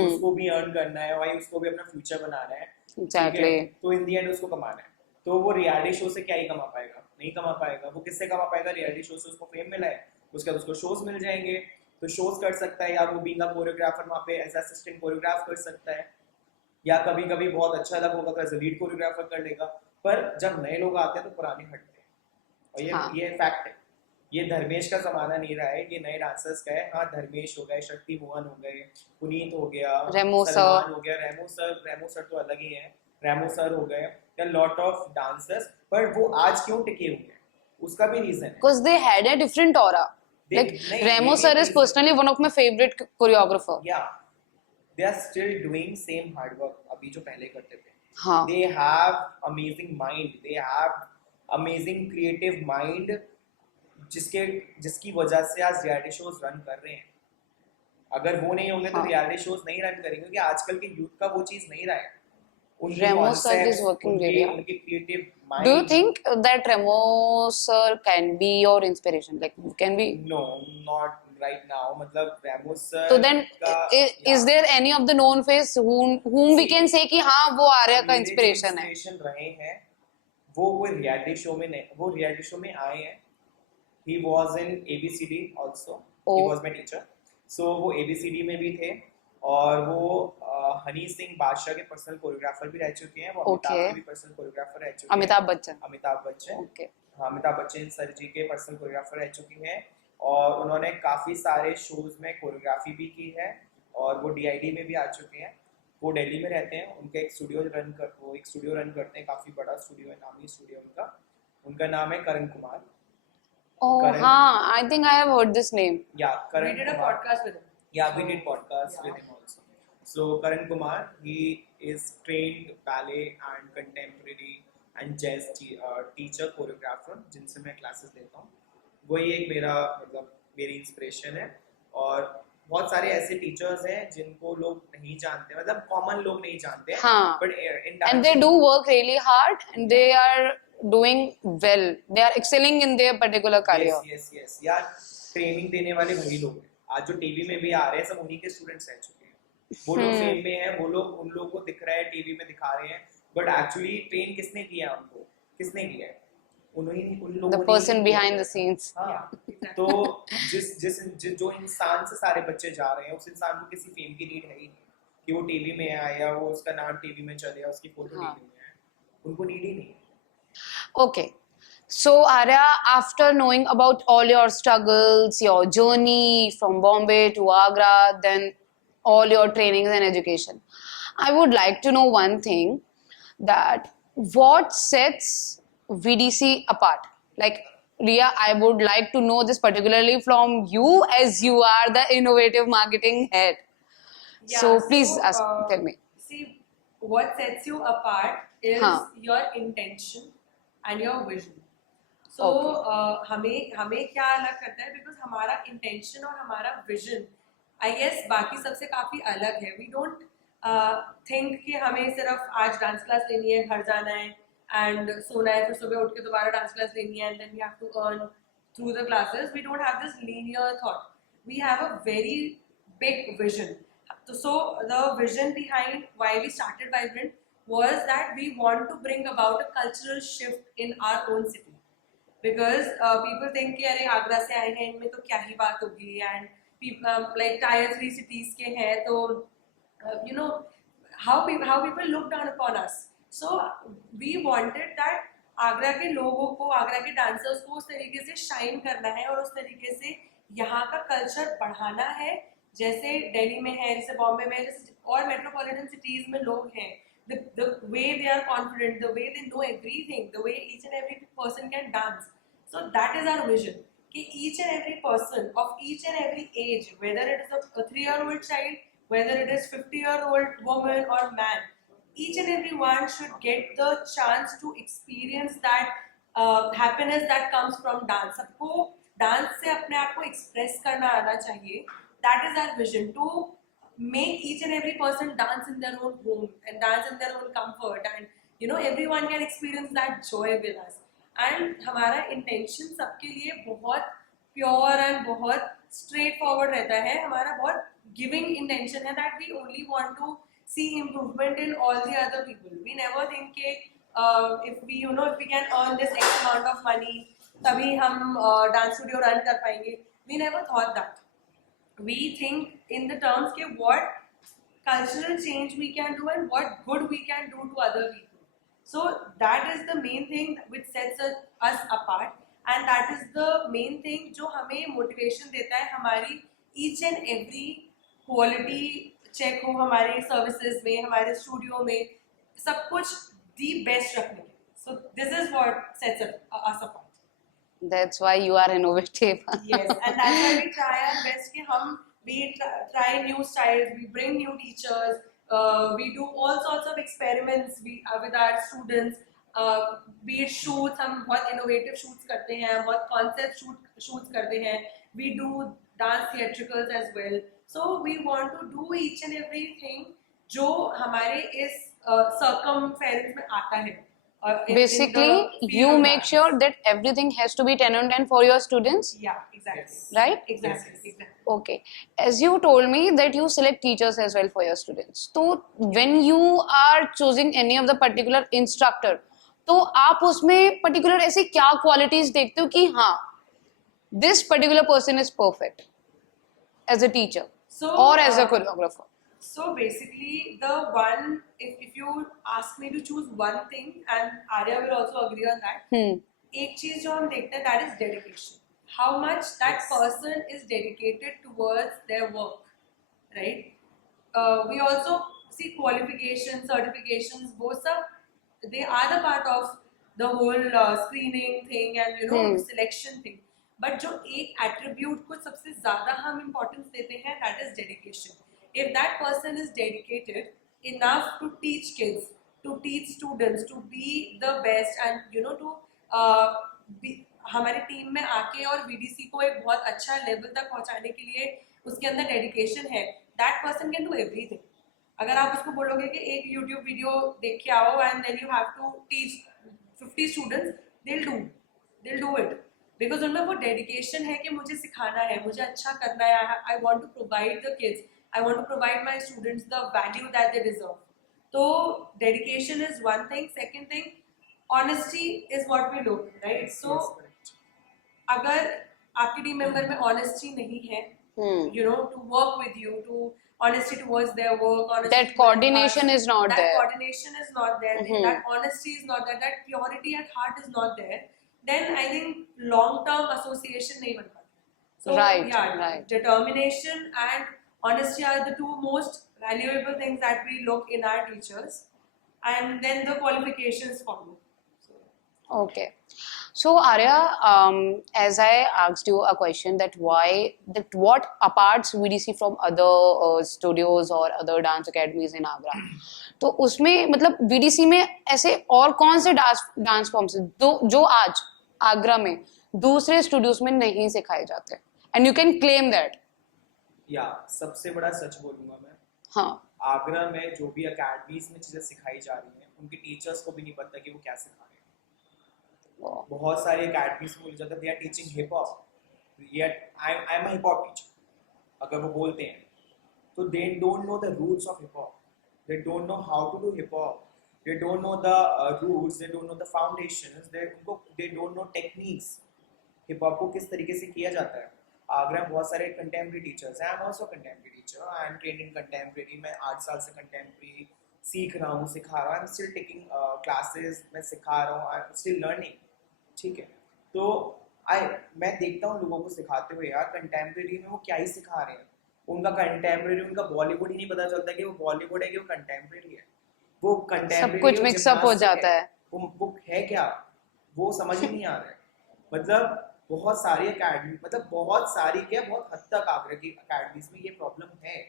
उसको भी अर्न करना है भाई, उसको भी अपना फ्यूचर बनाना है। Exactly. तो इन दी एंड उसको कमाना है, तो वो रियलिटी शो से क्या ही कमा पाएगा? नहीं कमा पाएगा। वो किससे कमा पाएगा? रियलिटी शो से उसको फेम मिला है, उसके बाद उसको शोज मिल जाएंगे, तो शोज कर सकता है, या वो बीइंग अ कोरियोग्राफर वहाँ पे एज असिस्टेंट कोरियोग्राफ कर सकता है, या कभी कभी बहुत अच्छा लग होगा तो एज लीड कोरियोग्राफर कर लेगा। पर जब नए लोग आते हैं तो पुराने हटते हैं, और ये फैक्ट है। ये धर्मेश का जमाना नहीं रहा है, ये नए डांसर्स का है। हाँ, धर्मेश हो गए, शक्ति मोहन हो गए, पुनीत हो गया, रेमो सलमान हो गया, रेमो सर तो अलग ही है, रेमो सर हो गए, या लॉट ऑफ डांसर्स। पर वो आज क्यों टिके हुए हैं, उसका भी रीजन है, Because they had a different aura. Like Remo sir is personally one of my favorite choreographer. या they are still doing same hard work अभी जो पहले करते थे। हाँ. They have amazing mind, they have amazing creative mind, जिसकी वजह से आज रियलिटी शोज रन कर रहे हैं। अगर वो नहीं होंगे तो हाँ. रियलिटी शोज नहीं रन करेंगे, क्योंकि आजकल के यूथ का वो चीज नहीं रहा है। उनके Remo sir concepts, is working really hard. उनके creative Do mind. you think that Remo sir can be your inspiration? Like, can be? No, not right now, मतलब रेमो sir So then, is there any of the known face whom we can say कि हाँ वो आर्या का inspiration है? Inspiration रहे हैं, वो कोई रियलिटी शो में नहीं, वो रियलिटी शो में आए हैं। He was in ABCD also. He was my teacher. So वो ABCD में भी थे, और वो हनी सिंह बादशाह के पर्सनल कोरियोग्राफर भी रह चुके हैं, वो अमिताभ के भी पर्सनल कोरियोग्राफर रह चुके हैं। अमिताभ बच्चन, Okay. हाँ, अमिताभ बच्चन सर जी के पर्सनल कोरियोग्राफर रह चुके हैं, और उन्होंने काफ़ी सारे शोज में कोरियोग्राफी भी की है, और वो DID में भी आ चुके हैं। वो दिल्ली में रहते हैं, उनका एक स्टूडियो रन करते हैं, काफ़ी बड़ा स्टूडियो है, नामी स्टूडियो उनका नाम है करण कुमार। Oh, हाँ, I think I have heard this name. Yeah, Karan We did a Kumar. podcast with him. Yeah, we did podcast with him also. So Karan Kumar, he is trained ballet and contemporary and jazz teacher choreographer, जिनसे मैं classes लेता हूँ। वही एक मेरी inspiration है, और बहुत सारे ऐसे टीचर्स हैं जिनको लोग नहीं जानते, मतलब कॉमन लोग नहीं जानते, हाँ. but And they do work really hard, and they are doing well. They are excelling in their particular career. yes यार, ट्रेनिंग देने वाले वही लोग हैं। आज जो टीवी में भी आ रहे हैं, सब उन्हीं के स्टूडेंट्स रह चुके हैं। वो लोग फेम में हैं, वो लोग उन लोगों को दिख रहा है, टीवी में दिखा रहे हैं, बट एक्चुअली ट्रेन किसने किया उनको? किसने किया है? उन लोगों The ने person ही behind किया। the scenes. हाँ, तो जो इंसान से सारे बच्चे जा रहे हैं, उस इंसान को किसी फेम की नीड है ही नहीं कि वो टीवी में आए, या वो उसका नाम टीवी में चले, या उसकी फोटो टीवी में आए, उनको नीड ही नहीं। Okay. So Arya, after knowing about all your struggles, your journey from Bombay to Agra, then all your trainings and education, I would like to know one thing, that what sets VDC apart? Like, Ria, I would like to know this particularly from you, as you are the innovative marketing head. So please ask, tell me. see, what sets you apart is हाँ. your intention and your vision. So Okay. हमें क्या अलग करता है, because हमारा intention और हमारा vision, I guess बाकी सबसे काफी अलग है. We don't think कि हमें सिर्फ आज डांस क्लास लेनी है, घर जाना है and सोना है, फिर सुबह उठ के दोबारा डांस क्लास लेनी है and then we have to earn through the classes. We don't have this linear thought. We have a very big vision. So the vision behind why we started Vibrant was that we want to bring about a cultural shift in our own city. Because people think कि अरे आगरा से आए हैं, इनमें तो क्या ही बात होगी, and people like tier 3 cities के हैं, तो you know how people look down upon us. So we wanted that Agra के लोगों को, आगरा के डांसर्स को उस तरीके से शाइन करना है और उस तरीके से यहाँ का कल्चर बढ़ाना है, जैसे दिल्ली में है, जैसे बॉम्बे में, जैसे और मेट्रोपॉलिटन सिटीज में लोग हैं. The way they are confident, the way they know everything, the way each and every person can dance. So that is our vision. कि each and every person of each and every age, whether it is a 3-year-old child, whether it is 50-year-old woman or man, each and every one should get the chance to experience that happiness that comes from dance. सबको dance से अपने आप को express करना आना चाहिए. That is our vision, to make each and every person dance in their own home and dance in their own comfort, and everyone can experience that joy with us. And हमारा intention सबके लिए बहुत pure and बहुत straight forward रहता है. हमारा बहुत giving intention है, that we only want to see improvement in all the other people. We never think कि if we can earn this X amount of money तभी हम dance studio run कर पाएंगे. We never thought that. We think in the terms के what cultural change we can do and what good we can do to other people. So that is the main thing which sets us apart, and that is the main thing जो हमें motivation देता है हमारी each and every quality check हो हमारे services में, हमारे studio में, सब कुछ the best रखने के. So this is what sets us apart. That's why you are innovative. Yes, and that's why we try our best कि हम try new styles, we bring new teachers, we do all sorts of experiments with our students, be it shoots, हम बहुत innovative shoots करते हैं, बहुत concept shoots करते हैं, we do dance theatricals as well. So we want to do each and everything जो हमारे इस circumference में आता है. Basically, you make sure that everything has to be 10 on 10 for your students. Yeah, exactly. Right? Exactly. Okay. As you told me that you select teachers as well for your students. So when you are choosing any of the particular instructor, तो आप उसमें particular ऐसी क्या qualities देखते हो कि हाँ, this particular person is perfect as a teacher or as a choreographer? So basically, the one, if you ask me to choose one thing, and Arya will also agree on that, एक चीज जो हम देखते हैं, that is dedication. How much that person is dedicated towards their work, right? We also see qualifications, certifications, both they are the part of the whole screening thing and selection thing. But जो एक attribute को सबसे ज़्यादा हम importance देते हैं, that is dedication. If that person is dedicated enough to teach kids, to teach students, to be the best, and to हमारे team में आके और VDC को एक बहुत अच्छा लेवल तक पहुंचाने के लिए उसके अंदर डेडिकेशन है, that person can do everything. अगर आप उसको बोलोगे कि एक YouTube वीडियो देख के आओ and then you have to teach 50 students, they'll do it. Because उनमें वो डेडिकेशन है कि मुझे सिखाना है, मुझे अच्छा करना है, I want to provide the kids, I want to provide my students the value that they deserve. So dedication is one thing. Second thing, honesty is what we look, right? So अगर आपकी team member में honesty नहीं है, to work with you, to honesty towards their work, honesty that coordination is not there. That coordination is not there. That honesty is not there. That purity at heart is not there. Then I think long-term association नहीं बन पाता. So right. Determination and honesty are the two most valuable things that we look in our teachers, and then the qualifications follow. Okay. So Arya, as I asked you a question that what aparts VDC from other studios or other dance academies in Agra, तो उसमें मतलब VDC में ऐसे और कौन से dance forms हैं जो आज आगरा में दूसरे स्टूडियोज में नहीं सिखाए जाते, and you can claim that? या सबसे बड़ा सच बोलूंगा मैं, हाँ. आगरा में जो भी अकेडमीज में चीजें सिखाई जा रही हैं उनके टीचर्स को भी नहीं पता कि वो क्या सिखा रहे हैं। बहुत सारे अकेडमीज में मिल जाता है, they are teaching hip hop, I am a hip hop teacher, अगर वो बोलते हैं तो they don't know the roots of hip hop, they don't know how to do hip hop, they don't know the roots, they don't know the foundations, they don't know techniques, hip hop को किस तरीके से किया जाता है। आगरा में बहुत सारे कंटेम्प्रेरी टीचर्स हैं, I am also contemporary teacher, I am trained in contemporary, मैं 8 साल से कंटेम्प्रेरी सीख रहा हूँ, सिखा रहा हूँ, I am still taking classes, मैं सिखा रहा हूँ, आई एम स्टिल लर्निंग, ठीक है। तो मैं देखता हूँ लोगों को सिखाते हुए, यार कंटेम्प्रेरी में वो क्या ही सिखा रहे हैं, उनका कंटेम्प्रेरी, उनका बॉलीवुड ही नहीं पता चलता कि वो बॉलीवुड है कि वो कंटेम्प्रेरी है, वो कंटेम्प्रेरी सब कुछ मिक्सअप हो जाता है, वो है क्या, वो समझ ही नहीं आ रहा है। मतलब बहुत सारी अकेडमी, मतलब बहुत सारी क्या, बहुत हद तक आगरा की अकेडमीज में ये प्रॉब्लम है,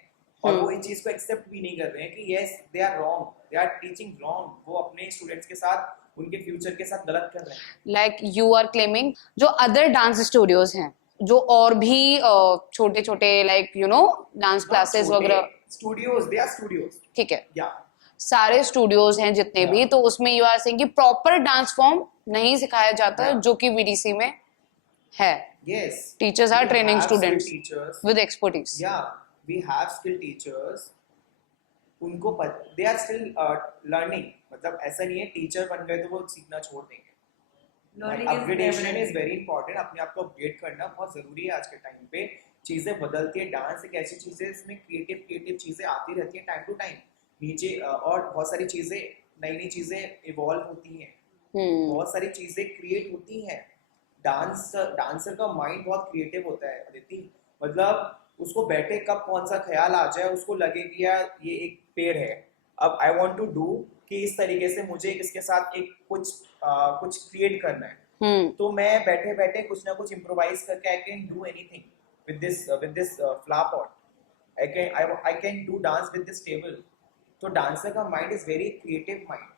और वो इस चीज को एक्सेप्ट भी नहीं कर रहे हैं कि yes they are wrong, they are teaching wrong, वो अपने स्टूडेंट्स के साथ, उनके फ्यूचर के साथ गलत कर रहे हैं। लाइक यू आर क्लेमिंग जो अदर डांस स्टूडियोज हैं, जो और भी छोटे छोटे like you know dance classes वगैरह, स्टूडियोज, दे आर स्टूडियोज, ठीक है, या सारे स्टूडियोज हैं जितने भी, तो उसमें यू आर सेइंग कि प्रॉपर डांस फॉर्म नहीं सिखाया जाता है, जो कि वीडीसी में है. yes, teachers are we training have skilled students teachers, with expertise. yeah, we have skilled teachers, उनको दे आर स्टिल लर्निंग, मतलब ऐसा नहीं है टीचर बन गए तो वो सीखना छोड़ देंगे, अपग्रेडेशन इज वेरी इंपॉर्टेंट, अपने आप को अपग्रेड करना बहुत जरूरी है आज के टाइम पे, चीजें बदलती है, डांस एक ऐसी चीज है इसमें क्रिएटिव चीजें आती रहती है टाइम टू टाइम नीचे, और बहुत सारी चीजें, नई नई चीजें इवॉल्व होती हैं, बहुत सारी चीजें क्रिएट होती हैं, डांसर का माइंड बहुत क्रिएटिव होता है अदिति, मतलब उसको बैठे कब कौन सा ख्याल आ जाए, उसको लगे कि यार ये एक पेड़ है, अब आई वांट टू डू कि इस तरीके से मुझे इसके साथ एक कुछ क्रिएट करना है, तो मैं बैठे बैठे कुछ ना कुछ इम्प्रोवाइज करके I can do anything with this flower pot, I can do dance with this table. तो डांसर का mind is very creative mind,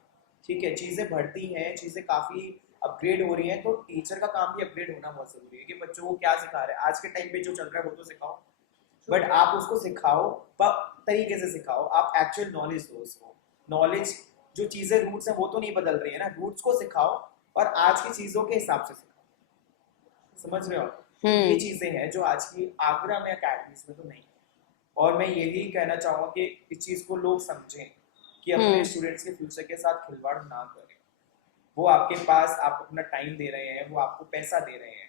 ठीक है, चीजें बढ़ती हैं, चीजें काफी अपग्रेड हो रही हैं, तो टीचर का काम भी अपग्रेड होना बहुत जरूरी है कि बच्चों को क्या सिखा रहे हैं, आज के टाइम पे जो चल रहा है वो तो सिखाओ, बट आप उसको सिखाओ तरीके से सिखाओ, आप एक्चुअल नॉलेज दो उसको, नॉलेज जो चीजें रूट्स हैं वो तो नहीं बदल रही है ना, रूट्स को सिखाओ और आज की चीजों के हिसाब से सिखाओ, समझ रहे हो? तो ये चीजें हैं जो आज की आगरा में अकेडमीज में तो नहीं, और मैं यही कहना चाहूंगा कि इस चीज को लोग समझें कि अपने स्टूडेंट्स के फ्यूचर के साथ खिलवाड़ ना करें, वो आपके पास, आप अपना टाइम दे रहे हैं, वो आपको पैसा दे रहे हैं,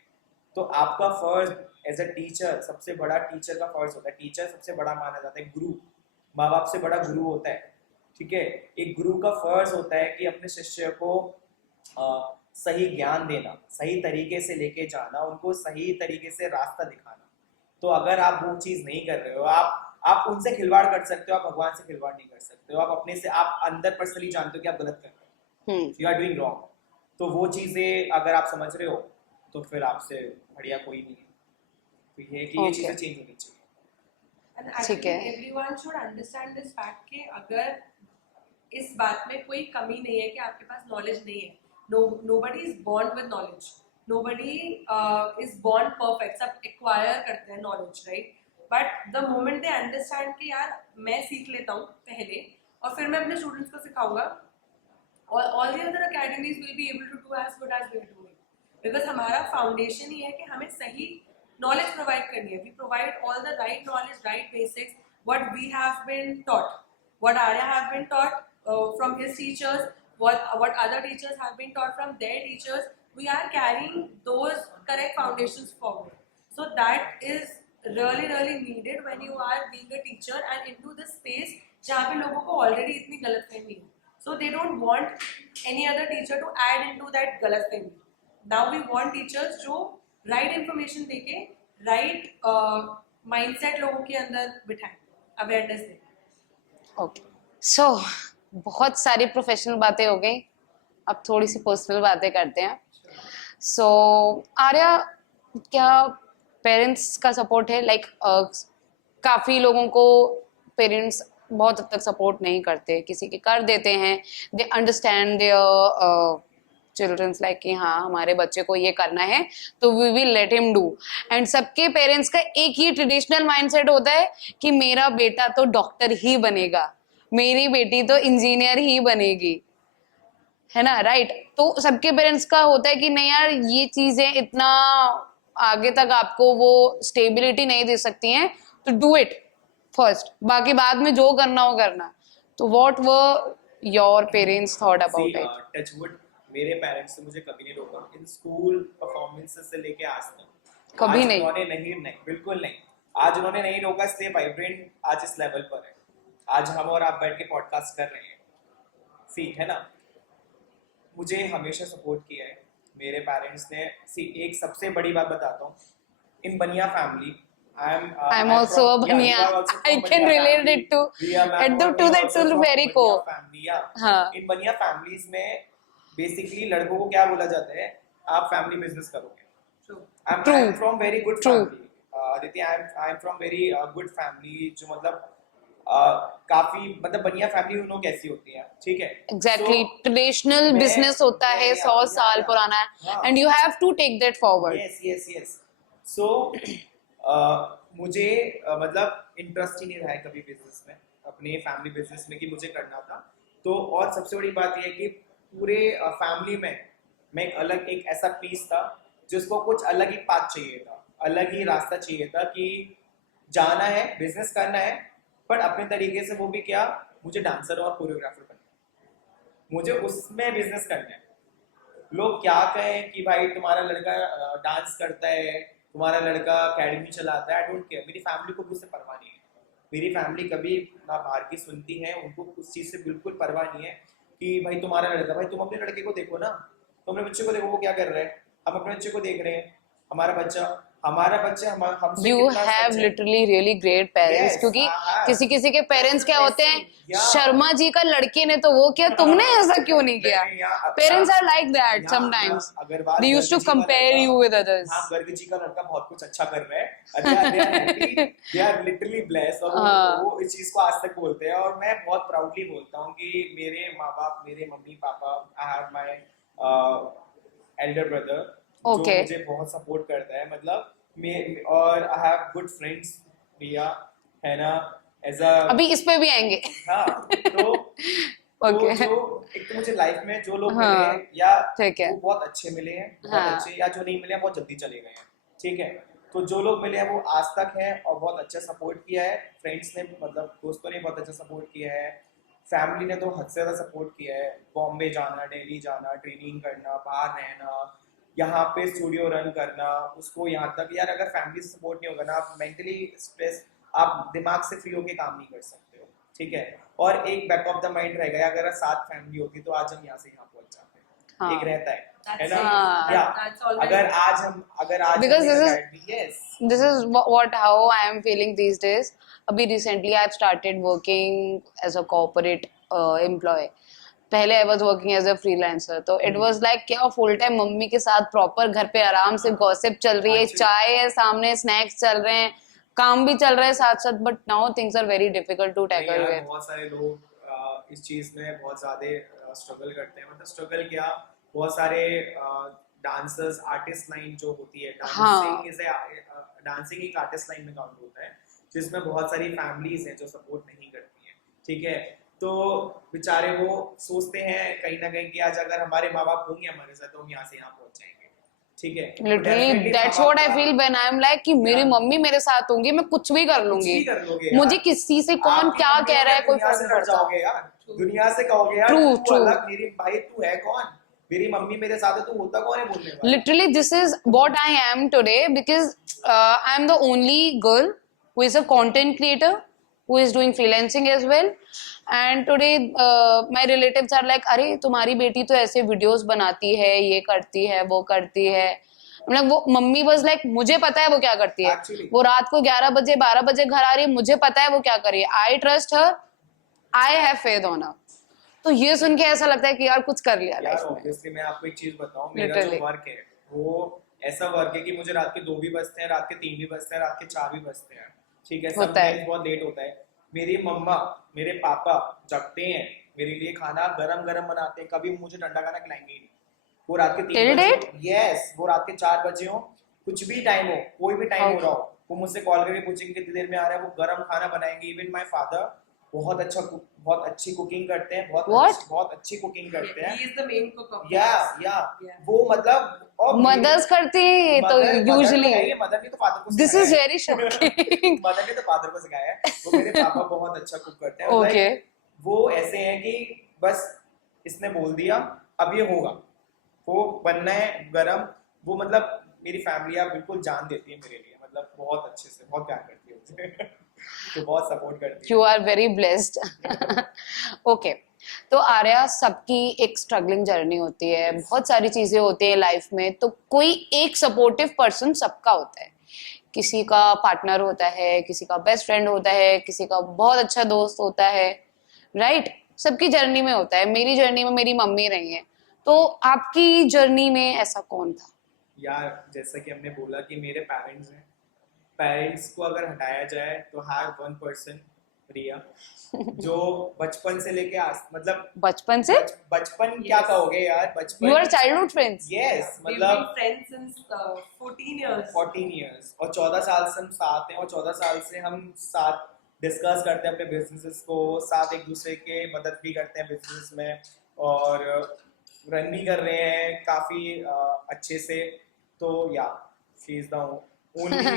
तो आपका फर्ज एज अ टीचर, सबसे बड़ा टीचर का फर्ज होता है, टीचर सबसे बड़ा माना जाता है, गुरु माँ बाप से बड़ा गुरु होता है, ठीक है, एक गुरु का फर्ज होता है कि अपने शिष्य को सही ज्ञान देना, सही तरीके से लेके जाना, उनको सही तरीके से रास्ता दिखाना, तो अगर आप वो चीज नहीं कर रहे हो, आप उनसे खिलवाड़ कर सकते हो, आप भगवान से खिलवाड़ नहीं कर सकते हो, आप अपने से, आप अंदर पर्सनली जानते हो कि आप गलत कर रहे हो, यू आर डूइंग रॉन्ग, तो वो चीजें अगर आप समझ रहे हो तो फिर आपसे बढ़िया कोई नहीं है, तो ये कि ये चीजें चेंज होनी चाहिए। And actually everyone should understand this fact कि अगर इस बात में कोई कमी नहीं है कि आपके पास नॉलेज नहीं है, nobody is born with knowledge, nobody is born perfect, सब एक्वायर करते हैं knowledge, right, but the moment they understand कि यार मैं सीख लेता हूँ पहले और फिर मैं अपने स्टूडेंट्स को सिखाऊंगा, और all the other academies will be able to do as good as we are doing, because हमारा फाउंडेशन ही है कि हमें सही knowledge provide करनी है, we provide all the right knowledge, right basics, what we have been taught, what Arya have been taught from his teachers, what other teachers have been taught from their teachers, we are carrying those correct foundations forward, so that is really needed when you are being a teacher and into this space जहाँ पे लोगों को already इतनी गलतफहमी है, so they don't want any other teacher to add into that गलतफहमी, now we want teachers जो right information देके राइट माइंडसेट लोगों के अंदर बिठाएं, अवेयरनेस दें। ओके, सो बहुत सारी प्रोफेशनल बातें हो गई, अब थोड़ी सी पर्सनल बातें करते हैं. सो आर्या, क्या पेरेंट्स का सपोर्ट है? लाइक काफी लोगों को पेरेंट्स बहुत हद तक सपोर्ट नहीं करते, किसी के कर देते हैं. They understand their childrens, like कि हाँ हमारे बच्चे को ये करना है तो we will let him do. And सबके पेरेंट्स का एक ही ट्रेडिशनल माइंडसेट होता है कि मेरा बेटा तो डॉक्टर ही बनेगा, मेरी बेटी तो इंजीनियर ही बनेगी, है ना? राइट. तो सबके पेरेंट्स का होता है कि नहीं यार, ये चीजें इतना आगे तक आपको वो स्टेबिलिटी नहीं दे सकती हैं, तो डू इट फर्स्ट, बाकी बाद में जो करना हो करना. तो what were your parents thought about it? Touchwood, मेरे पेरेंट्स ने मुझे कभी नहीं रोका इन स्कूल परफॉर्मेंसेस से लेके आज तक. कभी आज नहीं? उन्होंने नहीं, बिल्कुल नहीं. आज उन्होंने नहीं रोका, इसलिए वाइब्रेंट आज इस लेवल पर है. आज हम और आप बैठ के पॉडकास्ट कर रहे हैं. सी है ना, मुझे हमेशा सपोर्ट किया है मेरे पेरेंट्स ने. सी एक सबसे बड़ी बात बताता हूँ, इन बनिया family, I'm also a Baniya. I can relate it to that very core. हाँ. इन बनिया फैमिलीज में बेसिकली लड़कों को क्या बोला जाता है, आप फैमिली बिजनेस करोगे. I'm from very good family. Aditya, I'm from very good family, जो मतलब काफी मतलब बनिया फैमिली उन लोग कैसी होती है, ठीक है? एग्जैक्टली. ट्रेडिशनल बिजनेस होता है, 100 साल पुराना है, and you have to take that forward. Yes. So मुझे मतलब इंटरेस्ट ही नहीं रहा है कभी बिजनेस में, अपने फैमिली बिजनेस में, कि मुझे करना था. तो और सबसे बड़ी बात यह है कि पूरे फैमिली में मैं एक ऐसा पीस था जिसको कुछ अलग ही पाथ चाहिए था, अलग ही रास्ता चाहिए था कि जाना है, बिजनेस करना है, पर अपने तरीके से. वो भी क्या, मुझे डांसर और कोरियोग्राफर बनना है, मुझे उसमें बिजनेस करना है. लोग क्या कहें कि भाई तुम्हारा लड़का डांस करता है, तुम्हारा लड़का अकेडमी चलाता है, आई डोंट केयर. मेरी फैमिली को मुझसे परवाह नहीं है. मेरी फैमिली कभी ना बाहर की सुनती है, उनको उस चीज़ से बिल्कुल परवाह नहीं है कि भाई तुम्हारा लड़का, भाई तुम अपने लड़के को देखो ना, तुम अपने बच्चे को देखो वो क्या कर रहा है. हम अपने बच्चे को देख रहे हैं, हमारा बच्चा हमसे यू कितना हैव सच है. Literally really great parents. Yes, क्योंकि हाँ. किसी के पेरेंट्स क्या होते हैं, Yeah. शर्मा जी का लड़के ने तो वो किया, तुमने ऐसा क्यों नहीं किया? Parents are like that sometimes. Agarwal they used to compare you with others. हाँ, गर्ग जी का लड़का बहुत कुछ अच्छा कर रहा है. दे आर लिटरली ब्लेस्ड, और वो इस चीज को आज तक बोलते हैं. और मैं बहुत प्राउडली बोलता हूँ कि मेरे माँ बाप, मेरे mummy papa, I have my Elder brother जो मुझे बहुत सपोर्ट करता है. मतलब और आई हैव गुड फ्रेंड्स, प्रिया, है ना, एज अ. अभी इस पे भी आएंगे. हाँ, तो Okay. जो एक तो मुझे लाइफ में जो लोग मिले हैं, या वो बहुत अच्छे मिले हैं, बहुत अच्छे, या जो नहीं मिले हैं बहुत जल्दी चले गए हैं, ठीक है? तो जो लोग मिले हैं वो आज तक हैं और बहुत अच्छा सपोर्ट किया है. फ्रेंड्स ने, मतलब दोस्तों ने बहुत अच्छा सपोर्ट किया है. फैमिली ने तो हद से ज़्यादा सपोर्ट किया है. बॉम्बे जाना, दिल्ली जाना, ट्रेनिंग करना, बाहर रहना, यहाँ पे स्टूडियो रन करना, उसको यहाँ तक. यार अगर फैमिली से सपोर्ट नहीं होगा ना, आप मेंटली स्ट्रेस, आप दिमाग से फ्री होके काम नहीं कर सकते हो, ठीक है? और एक बैक ऑफ द माइंड रहेगा, अगर साथ फैमिली होती तो आज हम यहाँ से यहाँ पहुंच जाते हैं. हाँ. एक रहता है ना? That's अगर आज because this is what how I am feeling these days. अभी recently I have started working as a corporate employee. पहले I was working as a freelancer, तो it was like क्या full time मम्मी के साथ proper घर पे आराम से gossip चल रही है, चाय है सामने, snacks चल रहे हैं, काम भी चल रहा है साथ साथ. But now things are very difficult to tackle with. बहुत सारे लोग इस चीज में बहुत ज्यादा स्ट्रगल करते हैं. मतलब स्ट्रगल क्या, बहुत सारे डांसर्स, आर्टिस्ट लाइन जो होती है, डांसिंग एक आर्टिस्ट लाइन में काउंट होता है, जिसमें बहुत सारी फैमिलीज हैं जो सपोर्ट नहीं करती हैं, ठीक है? तो बेचारे वो सोचते हैं कहीं ना कहीं कि आज अगर हमारे माँ बाप होंगे हमारे साथ तो हम यहाँ से यहाँ पहुंच जाएंगे, ठीक है? Literally that's what I feel when I am like कि मेरी मम्मी मेरे साथ होंगी, मैं कुछ भी कर लूंगी. मुझे किसी से कौन क्या कह रहा है कोई फर्क नहीं पड़ता. दुनिया से कहोगे यार तू अलग, मेरी भाई तू है कौन, मेरी मम्मी मेरे साथ है, तू होता कौन है बोलने वाला. Literally this is what I am today because I am the only girl who is a content creator, who is doing freelancing as well. And today my relatives are like, अरे तुम्हारी बेटी तो ऐसे वीडियोस बनाती है, ये करती है, वो करती है. मतलब वो मम्मी वाज लाइक, मुझे पता है वो क्या करती है. Actually. वो रात को 11 बजे 12 बजे घर आ रही है, मुझे पता है वो क्या कर रही है. I trust her, I have faith on her. तो ये सुन के ऐसा लगता है कि यार कुछ कर लिया यार लाइफ में। ऑब्वियसली मैं आपको एक चीज बताऊं, मेरा Literally. जो वर्क है वो ऐसा वर्क है कि मुझे रात के 2 भी बजते हैं, रात के 3 भी बजते हैं, रात के 4 भी बजते हैं, ठीक है, होता है। समटाइम्स बहुत लेट होता है। मेरी मम्मा मेरे पापा जगते हैं, मेरे लिए खाना गरम गरम बनाते हैं, कभी मुझे ठंडा खाना खिलाएंगे ही नहीं। वो रात के 3 Till बजे date? यस, वो रात के 4 बजे हो, कुछ भी टाइम हो, कोई भी टाइम हो Okay. रहा हो, वो मुझसे कॉल करके पूछेंगे कितनी देर में आ रहा है, वो गरम खाना बनाएंगे। इवन माय फादर बहुत अच्छी कुकिंग करते हैं, What? बहुत अच्छी कुकिंग करते हैं। He is the main cook of the या house. या Yeah. वो मतलब और मदर्स करती हैं ये तो यूजुअली। मदर ने तो फादर को दिस सिखाया इज है। Very shocking. मदर ने तो फादर को सिखाया है। वो मेरे पापा बहुत अच्छा कुक करते हैं। ओके। Like, वो ऐसे हैं कि बस इसने बोल दिया अब ये होगा, वो बनना है गरम। वो मतलब मेरी फैमिली आप बिल्कुल जान देती है मेरे लिए, मतलब बहुत अच्छे से, बहुत प्यार करती है मुझे। तो बहुत सपोर्ट करती है। You are very blessed. Okay, तो आर्या, सबकी एक स्ट्रगलिंग जर्नी होती है, बहुत सारी चीजें होती है लाइफ में, तो कोई एक सपोर्टिव पर्सन सबका होता है। किसी का पार्टनर होता है, किसी का बेस्ट फ्रेंड होता है, किसी का बहुत अच्छा दोस्त होता है, राइट? सबकी जर्नी में होता है। मेरी जर्नी में मेरी मम्मी रही है, तो आपकी जर्नी में ऐसा कौन था? यार जैसा कि हमने बोला कि मेरे पेरेंट्स हैं, पेरेंट्स को अगर हटाया जाए तो हैव वन पर्सन, रिया, जो बचपन से लेके आज मतलब बचपन से? बचपन क्या Yes. कहोगे यार, बचपन you our childhood friends? Yes, We've मतलब been friends since 14 years. 14 years और 14 साल से हम साथ हैं, और 14 साल से हम साथ डिस्कस करते हैं अपने बिजनेसेस को, साथ एक दूसरे के मदद भी करते हैं बिजनेस में, और रन भी कर रहे हैं काफी अच्छे से। तो या she is the only Like one, she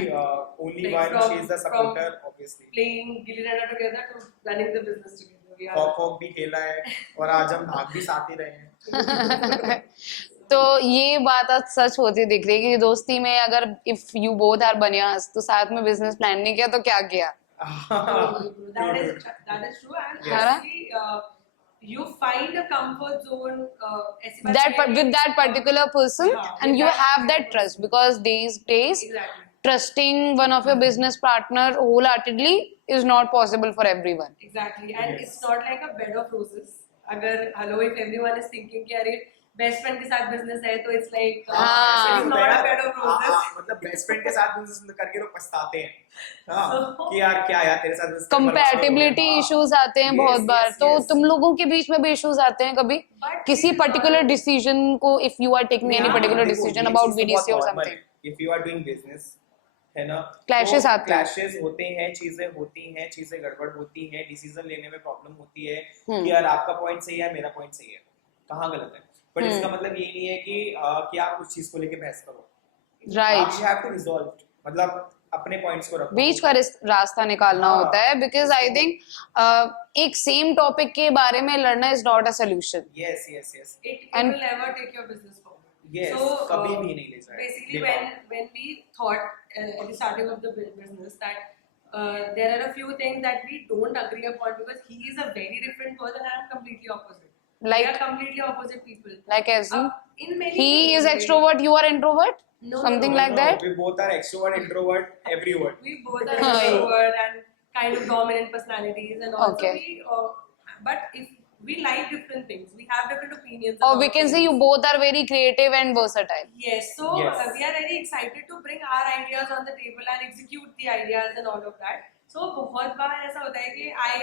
is the supporter obviously। Playing Gilly Danda together to running the business together. We are. खो भी खेला है और आज हम भाग भी साथ ही रहे हैं। तो ये बात आज सच होती दिख रही है कि दोस्ती में अगर if you both are Banias, तो साथ में बिजनेस प्लान नहीं किया तो क्या किया? That is true, and Yes. actually, you find a comfort zone. ऐसी बात That नहीं है with कि- that particular person, हाँ, and with you that have particular that trust, person. because these days Exactly. trusting one of your business partner wholeheartedly is not possible for everyone. Exactly, and Yes. it's not like a bed of roses. अगर hello, if everyone is thinking कि अरे best friend के साथ business है तो it's like हाँ। It's not a bed of roses. मतलब best friend के साथ बिजनेस करके लोग पछताते हैं, हाँ, So- कि यार क्या यार तेरे साथ business करके बर्बाद हो गया। कंपैटिबिलिटी हाँ। इश्यूज आते हैं Yes, बहुत बार, yes, तो yes. तुम लोगों के बीच में भी इश्यूज आते हैं कभी But किसी it is particular not- decision को, if you are taking any Yeah, particular देखो, डिसीजन ये अबाउट चीज़ तो बीडीसी और बहुत normal समथिंग? है। If you are doing business, है ना, Clashes आते हैं। क्लैशेस होते हैं, चीजें होती हैं, चीजें गड़बड़ होती हैं, डिसीजन लेने में प्रॉब्लम होती है कि यार आपका पॉइंट सही है, मेरा पॉइंट सही है, कहाँ गलत है। बट इसका मतलब ये नहीं है कि आप उस चीज को लेके बहस करो। राइट, आप हैव टू रिजॉल्व, मतलब अपने पॉइंट्स को रखो। बीच का रास्ता निकालना हाँ, होता है, बिकॉज आई थिंक एक सेम टॉपिक के बारे में लड़ना is not a solution. Yes yes yes it And- will never take your business forward. Yes, So कभी भी नहीं ले जाएगा। basically ले when we thought at the starting of the business that there are a few things that we don't agree upon because he is a very different person and I'm completely opposite. Like- we are completely opposite people. Like as in? In many He things, is like- extrovert, you are introvert, No, something no, like No, that. we both are extrovert, introvert, every word. We both are extrovert and kind of dominant personalities and also Okay. but if we like different things, we have different opinions. Or about we can say you things. both are very creative and versatile. Yes, so Yes. We are very excited to bring our ideas on the table and execute the ideas and all of that. So बहुत बार ऐसा होता है कि I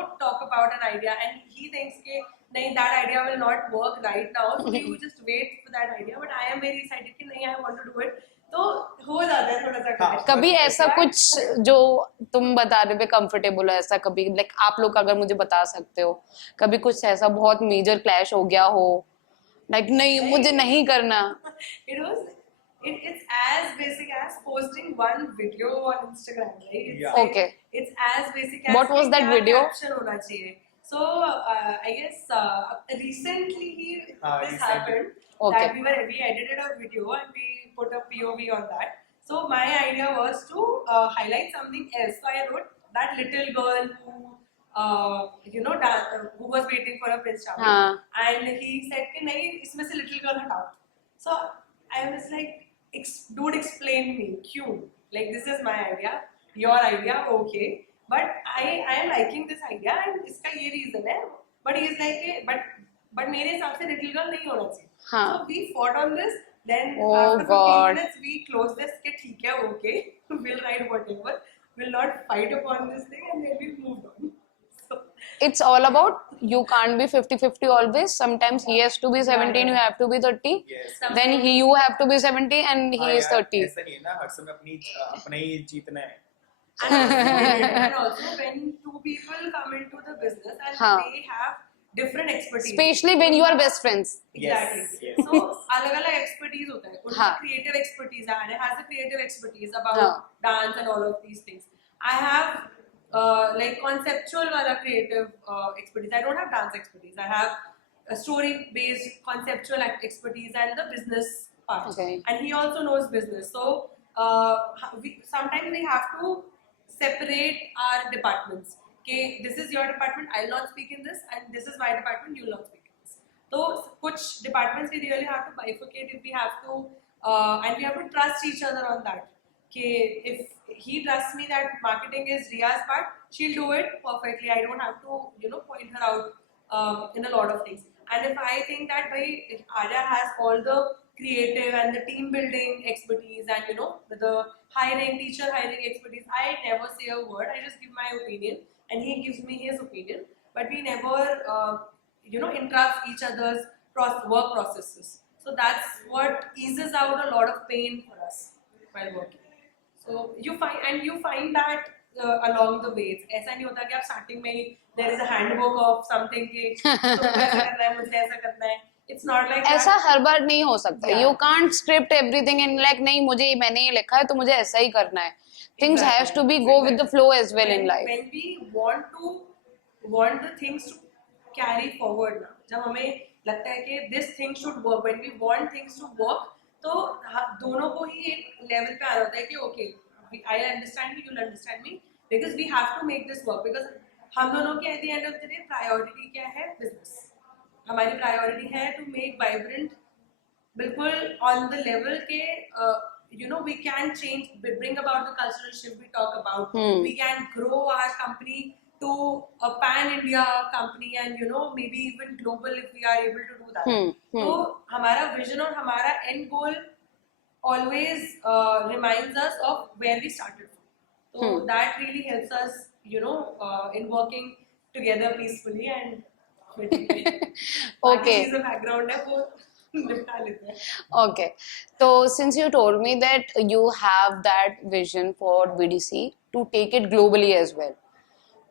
talk about an idea and he thinks कि नहीं, that idea will not work right now, so you just wait for that idea. But I am very excited कि नहीं, I want to do it. तो हो जाता है थोड़ा सा हाँ, clash. कभी बस ऐसा ऐसा- कुछ जो तुम बता रहे थे कंफर्टेबल हो, ऐसा कभी लाइक आप लोग अगर मुझे बता सकते हो, कभी कुछ ऐसा बहुत मेजर क्लैश हो गया हो, लाइक नहीं मुझे नहीं करना? It's as basic as posting one video on Instagram, right? It's Yeah. like- Okay. It's as basic as What was कि that क्या video? caption होना चाहिए. So I guess recently this recently. happened. Okay. That we edited a video and we put a POV on that. So my idea was to highlight something else. So I wrote that little girl who who was waiting for a Prince Charming, हाँ. and he said कि नहीं, इसमें से little girl हटाओ. So I was like, dude, explain me, क्यों? Like, this is my idea, your idea, okay. But I am liking this idea and इसका ये reason है. but he is like but मेरे हिसाब से little girl नहीं होना चाहिए. हाँ. So we fought on this. Then Oh after 15 God. minutes we closed this. कि ठीक है, okay, we'll ride whatever. We'll not fight upon this thing, and then we moved on. So It's all about you can't be 50-50 always. Sometimes he has to be 17, you have to be 30. Yes. Then you have to be 70 and he हाँ is यार, 30. ऐसा नहीं है ना, हर समय अपना ही जीतना है. and also when two people come into the business and हाँ. they have different expertise. Especially when you are best friends. Exactly. Yes, yes. So अलग-अलग expertise होता है. उनका हाँ. creative expertise है. Anna has a creative expertise about हाँ. dance and all of these things. I have like conceptual wala creative expertise. I don't have dance expertise. I have a story-based conceptual expertise and the business part. Okay. And he also knows business. So sometimes we have to separate our departments. Okay, this is your department, I'll not speak in this, and this is my department, you'll not speak in this. So, कुछ departments we really have to bifurcate if we have to, and we have to trust each other on that. Okay, if he trusts me that marketing is Riya's part, she'll do it perfectly. I don't have to, point her out in a lot of things. And if I think that if Arya has all the creative and the team building expertise and the teacher hiring expertise, I never say a word. I just give my opinion and he gives me his opinion. But we never, interrupt each other's work processes. So that's what eases out a lot of pain for us while working. So you find that along the ways. ऐसा नहीं होता कि आप starting में ही there is a handbook of something कि तुमको ऐसा करना है, मुझे ऐसा करना है. It's not like ऐसा that. हर बार नहीं हो सकता. Yeah. You can't script everything in like नहीं मैंने ये लिखा है तो मुझे ऐसा ही करना है. Things Exactly. has to be go with the flow as well in life. When we want the things to carry forward ना, जब हमें लगता है कि this thing should work, when we want things to work, तो दोनों को ही एक लेवल पे आ रहा होता है कि okay, I understand you, you'll understand me, because we have to make this work, because हम दोनों की at the end of the day priority क्या है? Business. हमारी priority है to make vibrant, बिल्कुल on the level के we can change, bring about the cultural shift we talk about. We can grow our company to a pan-India company and maybe even global if we are able to do that. So हमारा vision और हमारा end goal always reminds us of where we started from. So that really helps us, in working together peacefully and Okay. चीज़ें background है वो निपटा लेते हैं. Okay. So since you told me that you have that vision for BDC to take it globally as well.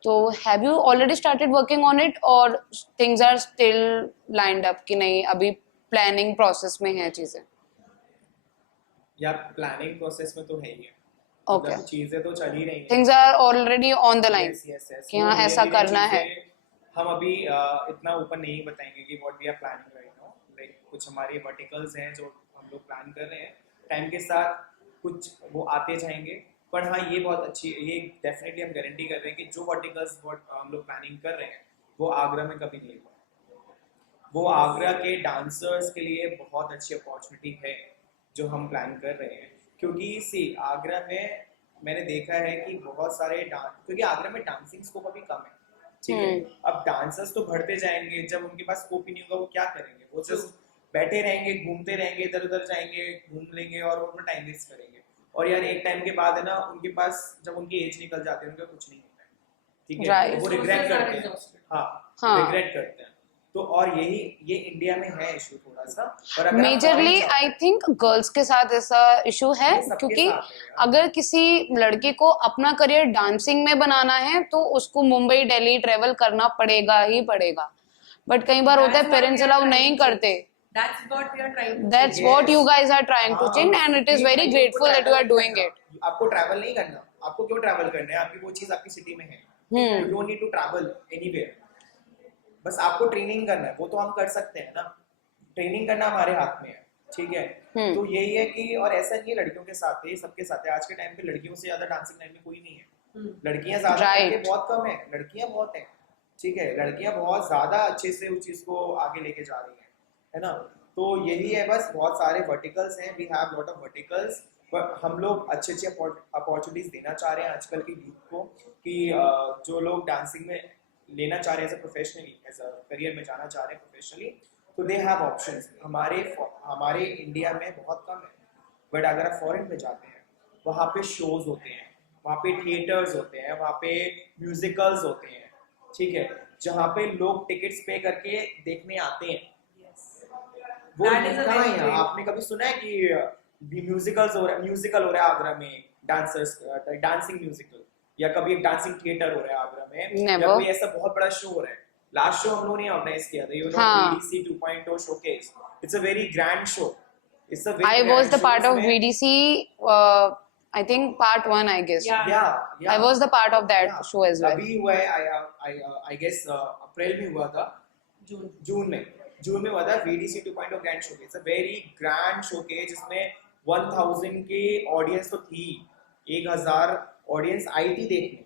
So have you already started working on it or things are still lined up कि नहीं अभी planning process में है चीजें? या planning process में तो है ही है. Okay. मतलब चीजें तो चल ही रही हैं. Things are already on the line. Yes. कि हाँ ऐसा करना है. हम अभी इतना ऊपर नहीं बताएंगे कि what we are planning right now. Like कुछ हमारे वर्टिकल्स हैं जो हम लोग प्लान कर रहे हैं. टाइम के साथ कुछ वो आते जाएंगे. पर हाँ ये बहुत अच्छी, ये डेफिनेटली हम गारंटी कर रहे हैं कि जो वर्टिकल्स हम लोग प्लानिंग कर रहे हैं वो आगरा में कभी नहीं हुआ. वो आगरा के डांसर्स के लिए बहुत अच्छी अपॉर्चुनिटी है जो हम प्लान कर रहे हैं. क्योंकि आगरा में मैंने देखा है कि बहुत सारे क्योंकि आगरा में डांसिंग स्कोप अभी कम है. ठीक है. अब डांसर्स तो बढ़ते जाएंगे, जब उनके पास स्कोप ही नहीं होगा वो क्या करेंगे? वो जस्ट बैठे रहेंगे, घूमते रहेंगे, इधर उधर जाएंगे, घूम लेंगे और अपना टाइम वेस्ट करेंगे. और यार एक टाइम के बाद है ना उनके पास जब उनकी एज निकल जाती है उनका कुछ नहीं होता है. ठीक है. Right. वो रिग्रेट करते हैं. हाँ. रिग्रेट करते हैं. तो और ये इंडिया में है इशू थोड़ा सा. और अगर मेजरली आई थिंक गर्ल्स के साथ ऐसा इशू है क्योंकि अगर किसी लड़के को अपना करियर डांसिंग में बनाना है तो उसको मुंबई दिल्ली ट्रेवल करना पड़ेगा ही पड़ेगा. बट कई बार होता है पेरेंट्स अलाउ नहीं करते. That's what we are trying to That's what you guys are trying to change and it is very grateful that you are doing it. आपको ट्रैवल नहीं करना. आपको क्यों ट्रैवल करना है? आपकी वो चीज आपकी सिटी में है. You don't need to travel anywhere. बस आपको ट्रेनिंग करना है. वो तो हम कर सकते हैं ना. ट्रेनिंग करना हमारे हाथ में है. ठीक है. तो यही है कि और ऐसा नहीं है लड़कियों के साथ है, सबके साथ है. आज के टाइम पे लड़कियों से ज्यादा डांसिंग लाइन में कोई नहीं है. लड़कियां ज्यादा हैं, बहुत कम है. लड़कियां बहुत हैं. ठीक है. लड़कियां बहुत ज्यादा अच्छे से उस चीज को आगे लेके जा रही हैं, है ना. तो यही है बस. बहुत सारे वर्टिकल्स हैं. We have lot of verticals. पर हम लोग अच्छे अपॉर्चुनिटीज देना चाह रहे हैं आजकल की यूथ को कि जो लोग डांसिंग में लेना चाह रहे हैं as a professionally, as a career में जाना चाह रहे हैं प्रोफेशनली, तो दे हैव ऑप्शंस। हमारे इंडिया में बहुत कम है, बट अगर आप फॉरेन में जाते हैं, वहाँ पे शोज होते हैं, वहाँ पे थिएटर्स होते हैं, वहाँ पे म्यूजिकल्स होते हैं, ठीक है, जहाँ पे लोग टिकट्स पे करके देखने आते हैं। वो That is a कहाँ very है? great- आपने कभी सुना है कि म्यूजिकल हो रहा है आगरा में, डांसिंग म्यूजिकल, या कभी एक डांसिंग थिएटर हो रहा है आगरा में, या Never. कोई ऐसा बहुत बड़ा शो हो रहा है? लास्ट शो हम लोगों ने ऑर्गेनाइज किया था, हाँ. VDC 2.0 showcase. It's a very grand show. It's a I very was grand the show part of इसमें। VDC, I think part 1, I guess. Yeah. I was the part of that Yeah. show as well. अभी हुआ है, I guess अप्रैल में हुआ था, June. जून में हुआ था VDC 2.0 grand showcase. It's a very grand showcase जिसमें 1000 की ऑडियंस तो थी, 1000 ऑडियंस आई थी देखने,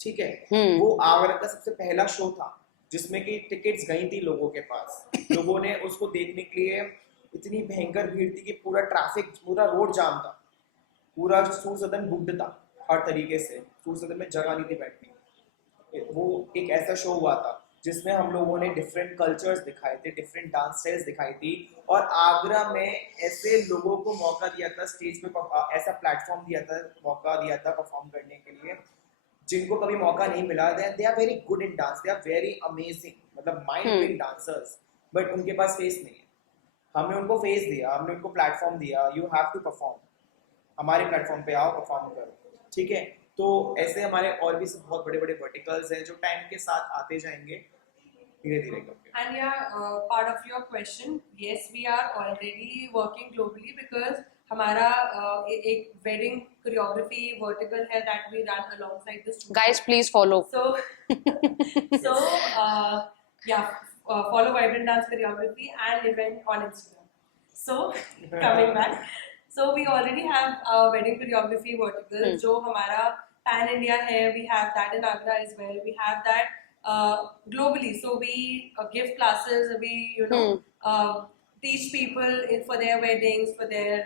ठीक है। वो आगरा का सबसे पहला शो था जिसमें कि टिकट्स गई थी लोगों के पास। लोगों ने उसको देखने के लिए, इतनी भयंकर भीड़ थी कि पूरा ट्रैफिक, पूरा रोड जाम था, पूरा सूर सदन बुक्ड था हर तरीके से, सूर सदन में जगह नहीं थी बैठने। वो एक ऐसा शो हुआ था जिसमें हम लोगों ने डिफरेंट कल्चर्स दिखाए थे, डिफरेंट डांस स्टाइल्स दिखाई थी, और आगरा में ऐसे लोगों को मौका दिया था स्टेज पे, ऐसा प्लेटफॉर्म दिया था, मौका दिया था परफॉर्म करने के लिए, जिनको कभी मौका नहीं मिला। They are very good in dance, they are very amazing, मतलब माइंड ब्लोइंग डांसर्स, बट उनके पास फेस नहीं है। हमने उनको फेस दिया, हमने उनको प्लेटफॉर्म दिया, यू हैव टू परफॉर्म, हमारे प्लेटफॉर्म पे आओ, परफॉर्म करो, ठीक है। तो ऐसे हमारे और भी सब बहुत बड़े बड़े वर्टिकल्स हैं जो टाइम के साथ आते जाएंगे धीरे धीरे करके। And yeah, part of your question, yes, we are already working globally because हमारा एक wedding choreography vertical है that we run alongside the studio. Guys, please follow. So yeah, follow Vibrant Dance Choreography and event on Instagram. So coming back, so we already have a wedding choreography vertical जो हमारा pan India है. We have that in Agra as well. We have that globally. So we give classes. We teach people for their weddings, for their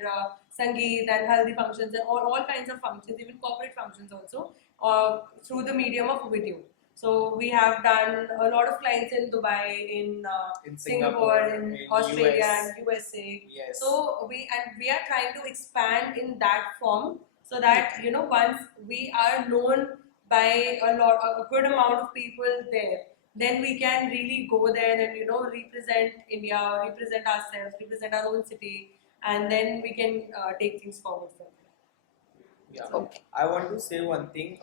sangeet and haldi functions and all kinds of functions, even corporate functions also, through the medium of video. So we have done a lot of clients in Dubai, in Singapore, in Australia, US. and USA. Yes. So we are trying to expand in that form so that once we are known by a good amount of people there, then we can really go there and represent India, represent ourselves, represent our own city, and then we can take things forward from there. Yeah. Okay. I want to say one thing.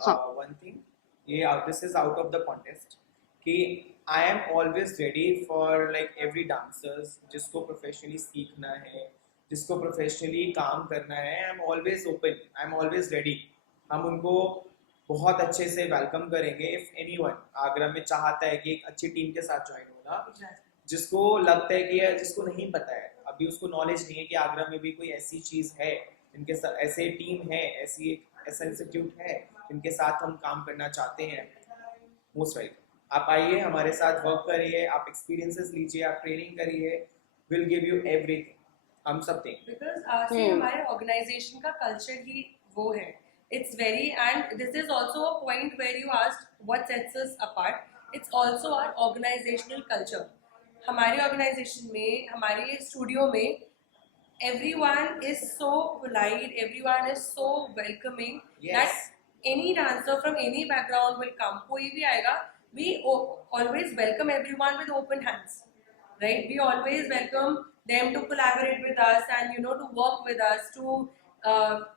This is out of the contest. कि I am always ready for like every dancers जिसको professionally सीखना है, जिसको professionally काम करना है, I am always open, I am always ready. हम उनको बहुत अच्छे से वेलकम करेंगे। इफ एनीवन आगरा में चाहता है कि एक अच्छी टीम के साथ ज्वाइन होना, जिसको लगता है कि जिसको नहीं पता है, अभी उसको नॉलेज नहीं है कि आगरा में भी कोई ऐसी चीज़ है, इनके साथ ऐसे टीम है, ऐसा इंस्टीट्यूट है जिनके साथ हम काम करना चाहते हैं, मोस्ट वेलकम। आप आइए, हमारे साथ वर्क करिए, आप एक्सपीरियंसेस लीजिए, आप ट्रेनिंग करिए, विल गिव यू एवरीथिंग, हम सब देंगे। Because हमारे ऑर्गेनाइजेशन का कल्चर ही वो है. It's very, and this is also a point where you asked what sets us apart. It's also our organizational culture. हमारे ऑर्गेनाइजेशन में, हमारे स्टूडियो में, everyone is so polite, everyone is so welcoming. Yes. That any dancer from any background will come. कोई भी आएगा, we always welcome everyone with open hands, right? We always welcome them to collaborate with us and to work with us, to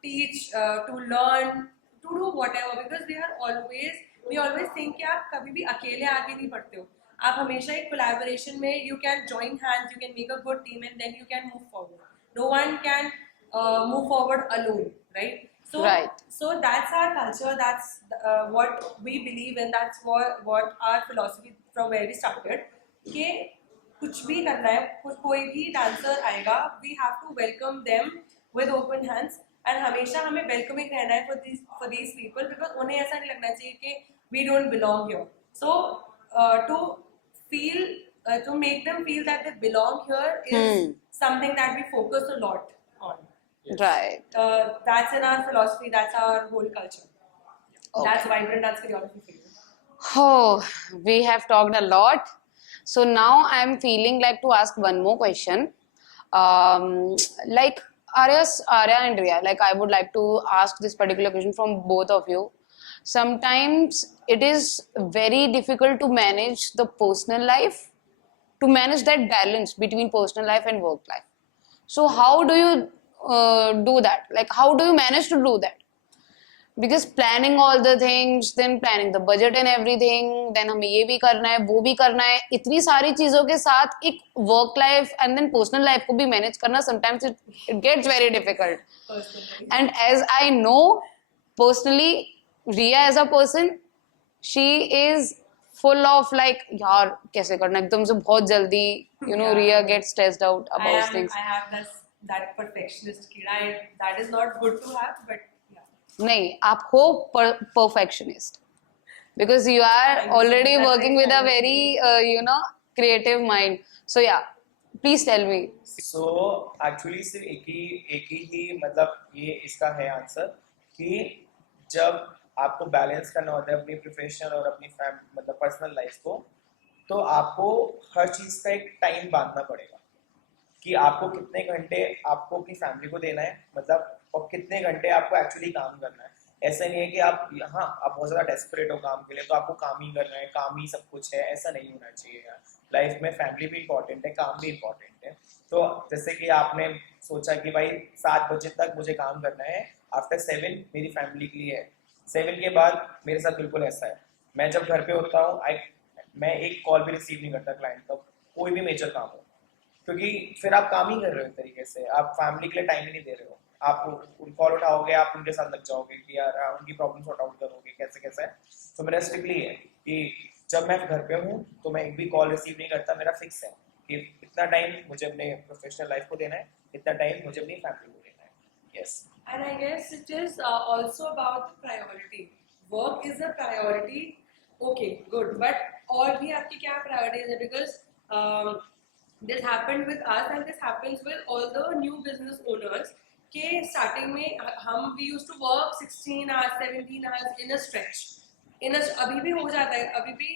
teach, to learn, to do whatever, because we always think कि आप कभी भी अकेले आगे नहीं बढ़ते हो, आप हमेशा एक collaboration में you can join hands, you can make a good team and then you can move forward. No one can move forward alone, right? So, Right. So that's our culture, that's what we believe in, that's what our philosophy from where we started. कि कुछ भी करना है, कोई भी dancer आएगा, we have to welcome them with open hands and हमेशा हमें welcoming रहना है for these people, because उन्हें ऐसा नहीं लगना चाहिए कि we don't belong here. So to make them feel that they belong here is something that we focus a lot on. Yes. Right. That's in our philosophy, that's our whole culture. Okay. That's Vibrant Dance Choreography for you. Oh, we have talked a lot. So now I'm feeling like to ask one more question. Um, like Arya and Ria, like I would like to ask this particular question from both of you. Sometimes it is very difficult to manage the personal life, to manage that balance between personal life and work life. So how do you do that? Like how do you manage to do that? Because planning all the things, then planning the budget and everything, then हमें ये भी करना है वो भी करना है, इतनी सारी चीजों के साथ एक work life and then personal life को भी manage करना, sometimes it gets very difficult. Personally. And as I know personally, Ria as a person, she is full of like यार कैसे करना एकदम से बहुत जल्दी, you know, Yeah. Ria gets stressed out about things. I have that perfectionist kid. That is not good to have, but yeah. नहीं, आप हो perfectionist. Because you are Thank you so already much. That's working very with a kind of very you. you know, creative mind. So yeah, please tell me. So actually सिर्फ एक ही मतलब ये इसका है answer कि जब आपको बैलेंस करना होता है अपनी प्रोफेशनल और अपनी मतलब पर्सनल लाइफ को, तो आपको हर चीज़ का एक टाइम बांधना पड़ेगा कि आपको कितने घंटे आपको अपनी फैमिली को देना है, मतलब और कितने घंटे आपको एक्चुअली काम करना है. ऐसा नहीं है कि आप हाँ आप बहुत ज़्यादा डेस्परेट हो काम के लिए तो आपको काम ही करना है, काम ही सब कुछ है, ऐसा नहीं होना चाहिए यार. लाइफ में फैमिली भी इंपॉर्टेंट है, काम भी इंपॉर्टेंट है. तो जैसे कि आपने सोचा कि भाई 7 बजे तक मुझे काम करना है, आफ्टर 7 मेरी फैमिली के लिए है. 7 के बाद मेरे साथ बिल्कुल ऐसा है, मैं जब घर पे होता हूँ मैं एक कॉल भी रिसीव नहीं करता क्लाइंट का, कोई भी मेजर काम हो, क्योंकि फिर आप काम ही कर रहे हो एक तरीके से, आप फैमिली के लिए टाइम ही नहीं दे रहे हो. आप उन कॉल उठाओगे, आप उनके साथ लग जाओगे कि यार उनकी प्रॉब्लम सॉर्ट आउट करोगे कैसे कैसे है. तो मेरा स्ट्रिक्टली है कि जब मैं घर पे हूँ तो मैं एक भी कॉल रिसीव नहीं करता. मेरा फिक्स है कि इतना टाइम मुझे अपने प्रोफेशनल लाइफ को देना है, इतना टाइम मुझे अपनी फैमिली को देना है. Yes. And I guess it is also about the priority. Work is a priority. Okay, good. But और भी आपकी क्या priorities है? Because this happened with us and this happens with all the new business owners. कि starting में हम we used to work 16 hours, 17 hours in a stretch. अभी भी हो जाता है, अभी भी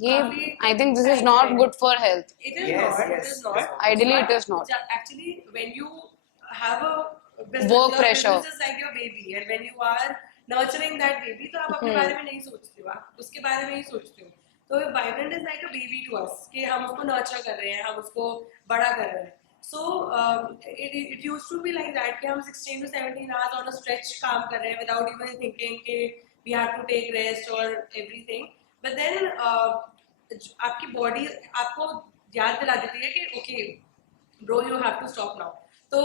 ये काफी I think this is time not है. good for health. It is Yes, not. yes, It is not. yes. Ideally, But it is not. Actually, when you have a business, Work your pressure. business is like your baby, and when you are nurturing that baby, तो आप अपने बारे में नहीं सोचते हो, आप उसके बारे में ही सोचते हो. तो Vibrant is like a baby to us, कि हम उसको nurture कर रहे हैं, हम उसको बड़ा कर रहे हैं. So it used to be like that कि हम 16 to 17 hours on a stretch काम कर रहे हैं without even thinking कि we have to take rest or everything. But then आपकी body आपको याद दिला देती है कि okay bro you have to stop now. तो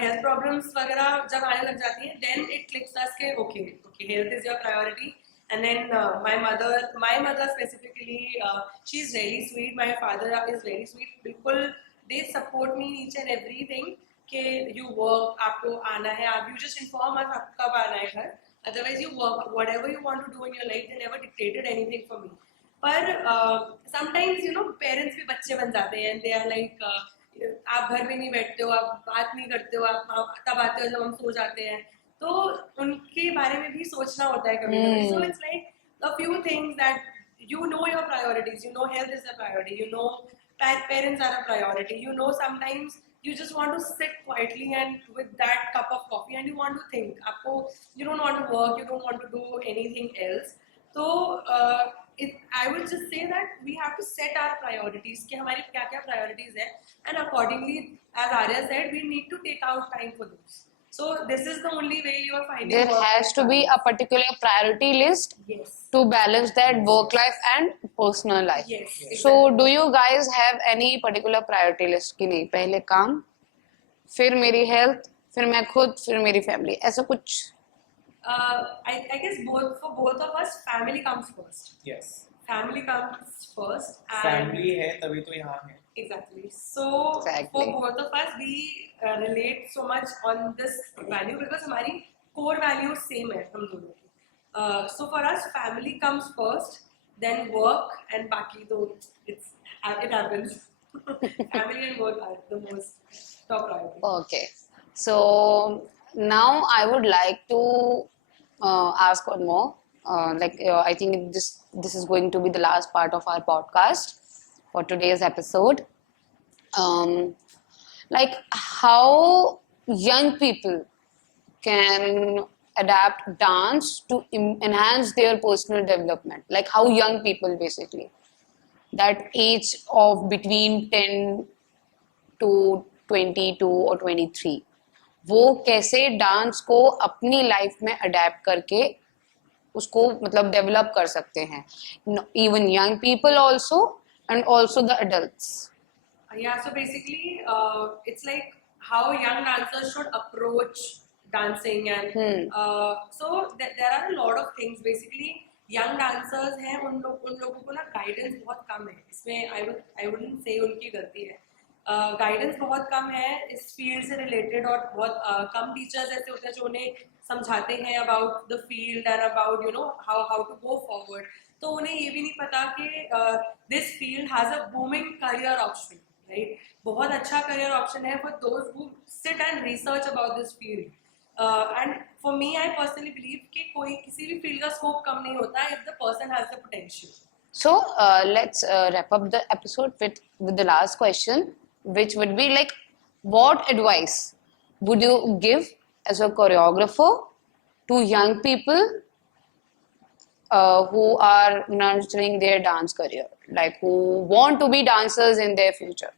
health problems वगैरह जब आने लग जाती हैं then it clicks us के okay health is your priority. And then my mother specifically, she's very sweet, my father is very sweet. बिल्कुल they support me in each and everything कि you work, आपको आना है, आप you just inform us आपको कब आना है घर, otherwise you work whatever you want to do in your life. They never dictated anything for me. पर sometimes you know parents भी बच्चे बन जाते हैं and they are like आप घर में नहीं बैठते हो, आप बात नहीं करते हो, आप तब आते हो जब हम सो जाते हैं, तो उनके बारे में भी सोचना होता है कभी कभी. So it's like a few things that you know your priorities, you know health is a priority, you know parents are a priority, you know sometimes you just want to sit quietly and with that cup of coffee and you want to think. आपको you don't want to work, you don't want to do anything else. तो I would just say that we have to set our priorities कि हमारी क्या क्या priorities है, and accordingly as Arya said we need to take out time for those. So this is the only way you are finding There work has to be a particular priority list Yes. to balance that work life and personal life. Yes. So do you guys have any particular priority list कि नहीं पहले काम, फिर मेरी health, फिर मैं खुद, फिर मेरी family, ऐसा कुछ? I guess for both of us family comes first. Yes. Family comes first. And family है तभी तो यहाँ है. Exactly. So Exactly. for both of us, we relate so much on this value because हमारी core values same है हम दोनों की. So for us, family comes first, then work, and बाकी तो it happens. Family and work are the most top priority. Okay. So now I would like to ask one more. I think this is going to be the last part of our podcast for today's episode. Um, like how young people can adapt dance to enhance their personal development. Like how young people basically, that age of between 10 to 22 और 23, वो कैसे dance को अपनी life में adapt करके उसको मतलब develop कर सकते हैं, even young people also and also the adults. Yeah, so basically, it's like how young dancers should approach dancing, and so there are a lot of things. Basically, young dancers हैं उन लोगों को ना guidance बहुत कम है इसमें. I wouldn't say उनकी गलती है. गाइडेंस बहुत कम है इस फील्ड से रिलेटेड, और बहुत कम टीचर्स ऐसे होते हैं जो उन्हें समझाते हैं about the field and about you know how to go forward. तो उन्हें ये भी नहीं पता कि this field has a booming career option, right. बहुत अच्छा करियर ऑप्शन है for those who sit and research about this field. And for me, I personally believe कि कोई किसी भी फील्ड का स्कोप कम नहीं होता if the person has the potential. So let's wrap up the episode with the last question, which would be like, what advice would you give as a choreographer to young people who are nurturing their dance career, like who want to be dancers in their future,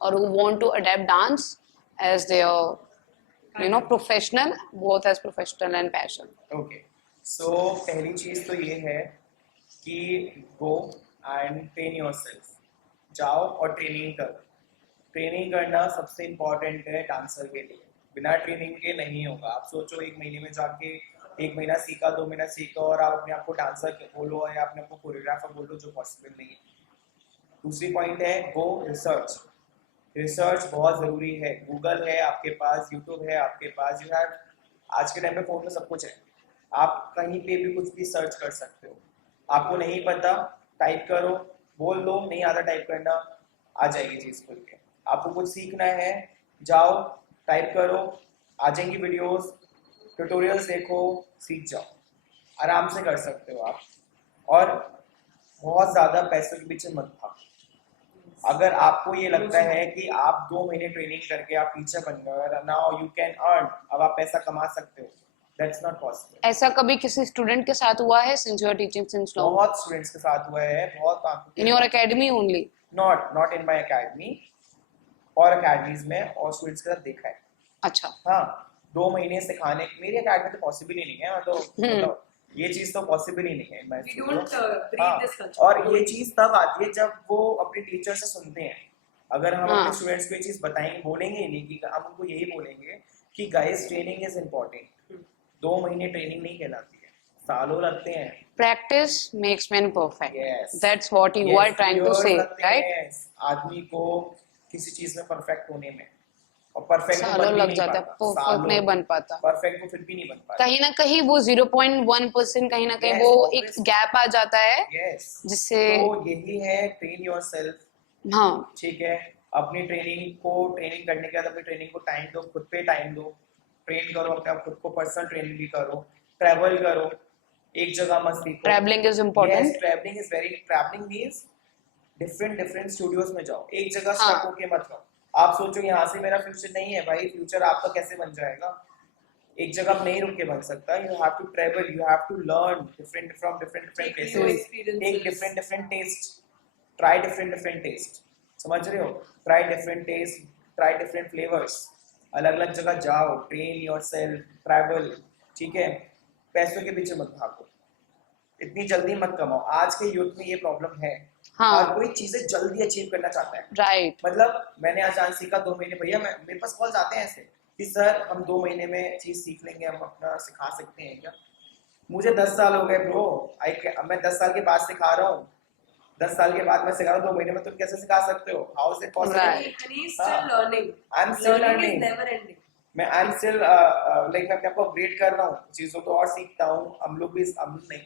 or who want to adapt dance as their professional, both as professional and passion. Okay, so पहली चीज़ तो ये है कि go and train yourself. जाओ और training करो. Training करना सबसे इम्पोर्टेंट है डांसर के लिए. बिना ट्रेनिंग के नहीं होगा. आप सोचो एक महीने में जाके 1 महीना सीखा, 2 महीना सीखा और आप अपने आप को डांसर बोलो या अपने आप को कोरियोग्राफर बोलो, जो पॉसिबल नहीं है. दूसरी पॉइंट है गो रिसर्च. रिसर्च बहुत ज़रूरी है. गूगल है आपके पास, यूट्यूब है आपके पास, यू हैव. आज के टाइम में फ़ोन में सब कुछ है. आप कहीं पे भी कुछ भी सर्च कर सकते हो. आपको नहीं पता, टाइप करो, बोल दो नहीं आता टाइप करना, आ जाएगी चीज़ खुल के. आपको कुछ सीखना है, जाओ टाइप करो, आ जाएंगी वीडियोस, ट्यूटोरियल्स देखो, सीख जाओ. आराम से कर सकते हो आप. और बहुत ज़्यादा पैसों के पीछे मत भागो. अगर आपको ये लगता है कि आप 2 महीने ट्रेनिंग करके आप टीचर बन गए, नाउ यू कैन अर्न, अब आप पैसा कमा सकते हो, दैट्स नॉट पॉसिबल. ऐसा कभी किसी स्टूडेंट के साथ हुआ है since you are teaching since long? बहुत स्टूडेंट्स के साथ हुआ है, बहुत. In your academy only? Not in my academy, और एकेडमीज में और स्टूडेंट्स के साथ देखा है. अच्छा. हाँ, 2 महीने सिखाने की मेरी एकेडमी तो पॉसिबल ही नहीं है. मतलब ये चीज तो पॉसिबल ही नहीं है. We don't breathe हाँ, this culture. और ये चीज तब आती है जब वो अपने टीचर से सुनते हैं. अगर हम अपने स्टूडेंट्स को ये चीज बताएंगे, बोलेंगे ही नहीं कि हम उनको यही बोलेंगे कि गाइस ट्रेनिंग इज इम्पोर्टेंट. 2 महीने ट्रेनिंग नहीं कहलाती है, सालों लगते हैं. Practice makes man perfect. Yes. That's what you are trying to years say, लगते right? हैं आदमी को किसी चीज में परफेक्ट होने में, और परफेक्ट सालों लग जाता है, परफेक्ट नहीं बन पाता. परफेक्ट वो फिर भी नहीं बन पाता. कहीं ना कहीं वो 0.1% कहीं ना कहीं Yes, वो always. एक गैप आ जाता है. Yes. जिससे तो यही है ट्रेन योरसेल्फ. हाँ, ठीक है, अपनी ट्रेनिंग करने के बाद अपनी ट्रेनिंग को टाइम दो, खुद पे टाइम दो, ट्रेन करो अपने आप खुद को, पर्सनल ट्रेनिंग भी करो, ट्रैवल करो, एक जगह मत सीखो. Travelling is important. Travelling means different studios में जाओ. एक जगह हाँ. स्टक होके मत रहो. आप सोचो यहाँ से मेरा फ्यूचर नहीं है, भाई फ्यूचर आपका कैसे बन जाएगा? एक जगह आप नहीं रुक के बन सकता. You have to travel, you have to learn different Take new places, experiences. Take different taste, try different taste. समझ रहे हो? Try different taste, try different flavours. अलग अलग जगह जाओ, ट्रेन योरसेल्फ, ट्रैवल. ठीक है, पैसों के पीछे मत भागो, इतनी जल्दी मत कमाओ. आज के यूथ में ये प्रॉब्लम है. हाँ. और कोई चीजें जल्दी अचीव करना चाहता है. राइट. मतलब मैंने आज डांस सीखा 2 महीने, भैया मेरे पास कॉल्स आते हैं ऐसे कि सर हम 2 महीने में चीज सीख लेंगे, हम अपना सिखा सकते हैं क्या? मुझे 10 साल हो गए ब्रो. मैं 10 साल के बाद सिखा रहा हूँ. 10 साल के बाद मैं सिखा रहा हूँ, 2 महीने में तुम कैसे सिखा सकते हो? How is it possible? Right. And he's still learning. I am still Learning is learning. never ending. मैं आई एम स्टिल लाइक मैं अपने आप को अपग्रेड कर रहा हूँ, चीजों को और सीखता हूँ. हम लोग भी, हम नहीं,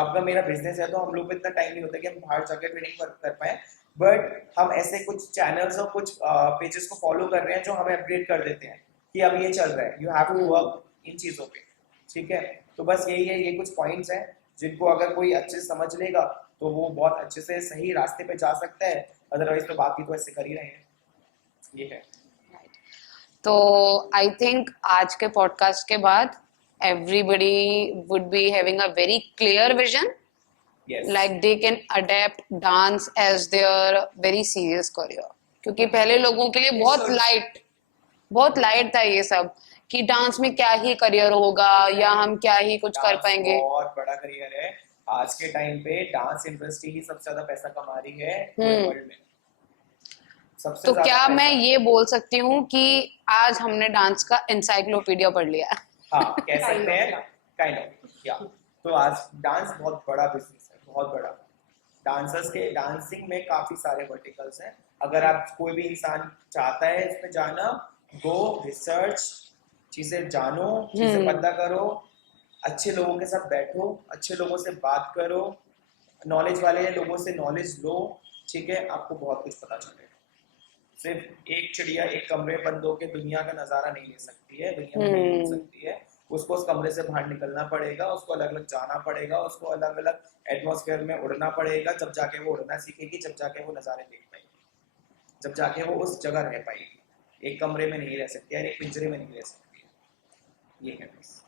आपका मेरा बिजनेस है तो हम लोग को इतना टाइम नहीं होता कि हम बाहर जाकर ट्रेनिंग कर पाए. बट हम ऐसे कुछ चैनल्स और कुछ पेजेस को फॉलो कर रहे हैं जो हमें अपग्रेड कर देते हैं कि अब ये चल रहा है. यू हैव टू वर्क इन चीजों पे. ठीक है, तो बस यही है, ये कुछ पॉइंट्स हैं जिनको अगर कोई अच्छे से समझ लेगा तो वो बहुत अच्छे से सही रास्ते पे जा सकता है, अदरवाइज तो बाकी तो ऐसे कर ही रहे हैं, ये है। तो आई थिंक आज के पॉडकास्ट के बाद everybody would be having a very clear vision, Yes. like they can adapt dance as their very serious career. क्योंकि पहले लोगों के लिए बहुत लाइट था ये सब कि डांस में क्या ही करियर होगा या हम क्या ही कुछ कर डांस पाएंगे। बहुत बड़ा करियर है। आज के टाइम पे डांस इंडस्ट्री ही सबसे ज्यादा पैसा कमा रही है पूरे वर्ल्ड में, सबसे तो ज्यादा क्या पैसा। मैं ये बोल सकती हूँ कि आज हमने डांस का एनसाइक्लोपीडिया पढ़ लिया? हाँ कह सकते हैं, काइंड ऑफ या। तो आज डांस बहुत बड़ा बिजनेस है, बहुत बड़ा। डांसर्स के डांसिंग में काफी सारे वर्टिकल्स हैं। अगर आप कोई भी इंसान चाहता है इसमें जाना, गो रिसर्च, चीजें जानो, चीजें पता करो, अच्छे लोगों के साथ बैठो, अच्छे लोगों से बात करो, नॉलेज वाले लोगों से नॉलेज लो, ठीक है, आपको बहुत कुछ पता चलेगा। सिर्फ एक चिड़िया एक कमरे बंद होकर दुनिया का नजारा नहीं ले सकती है, दुनिया में नहीं घूम सकती है। उसको उस कमरे से बाहर निकलना पड़ेगा, उसको अलग अलग जाना पड़ेगा, उसको अलग अलग एटमॉस्फेयर में उड़ना पड़ेगा, जब जाके वो उड़ना सीखेगी, जब जाके वो नज़ारे देख पाएगी, जब जाके वो उस जगह रह पाएगी। एक कमरे में नहीं रह सकती है, एक पिंजरे में नहीं रह सकती है। ये है बस।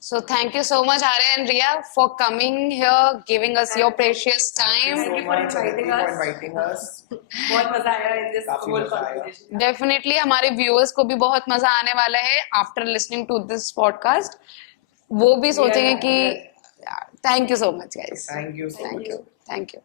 So thank you so much, Arya and Riya, for coming here, giving us your precious time. Thank you for inviting us. बहुत मजा आया in this काफी whole मजा आया। conversation. डेफिनेटली हमारे व्यूअर्स को भी बहुत मजा आने वाला है after listening to this podcast. वो भी सोचेंगे कि thank you so much guys, thank you thank you.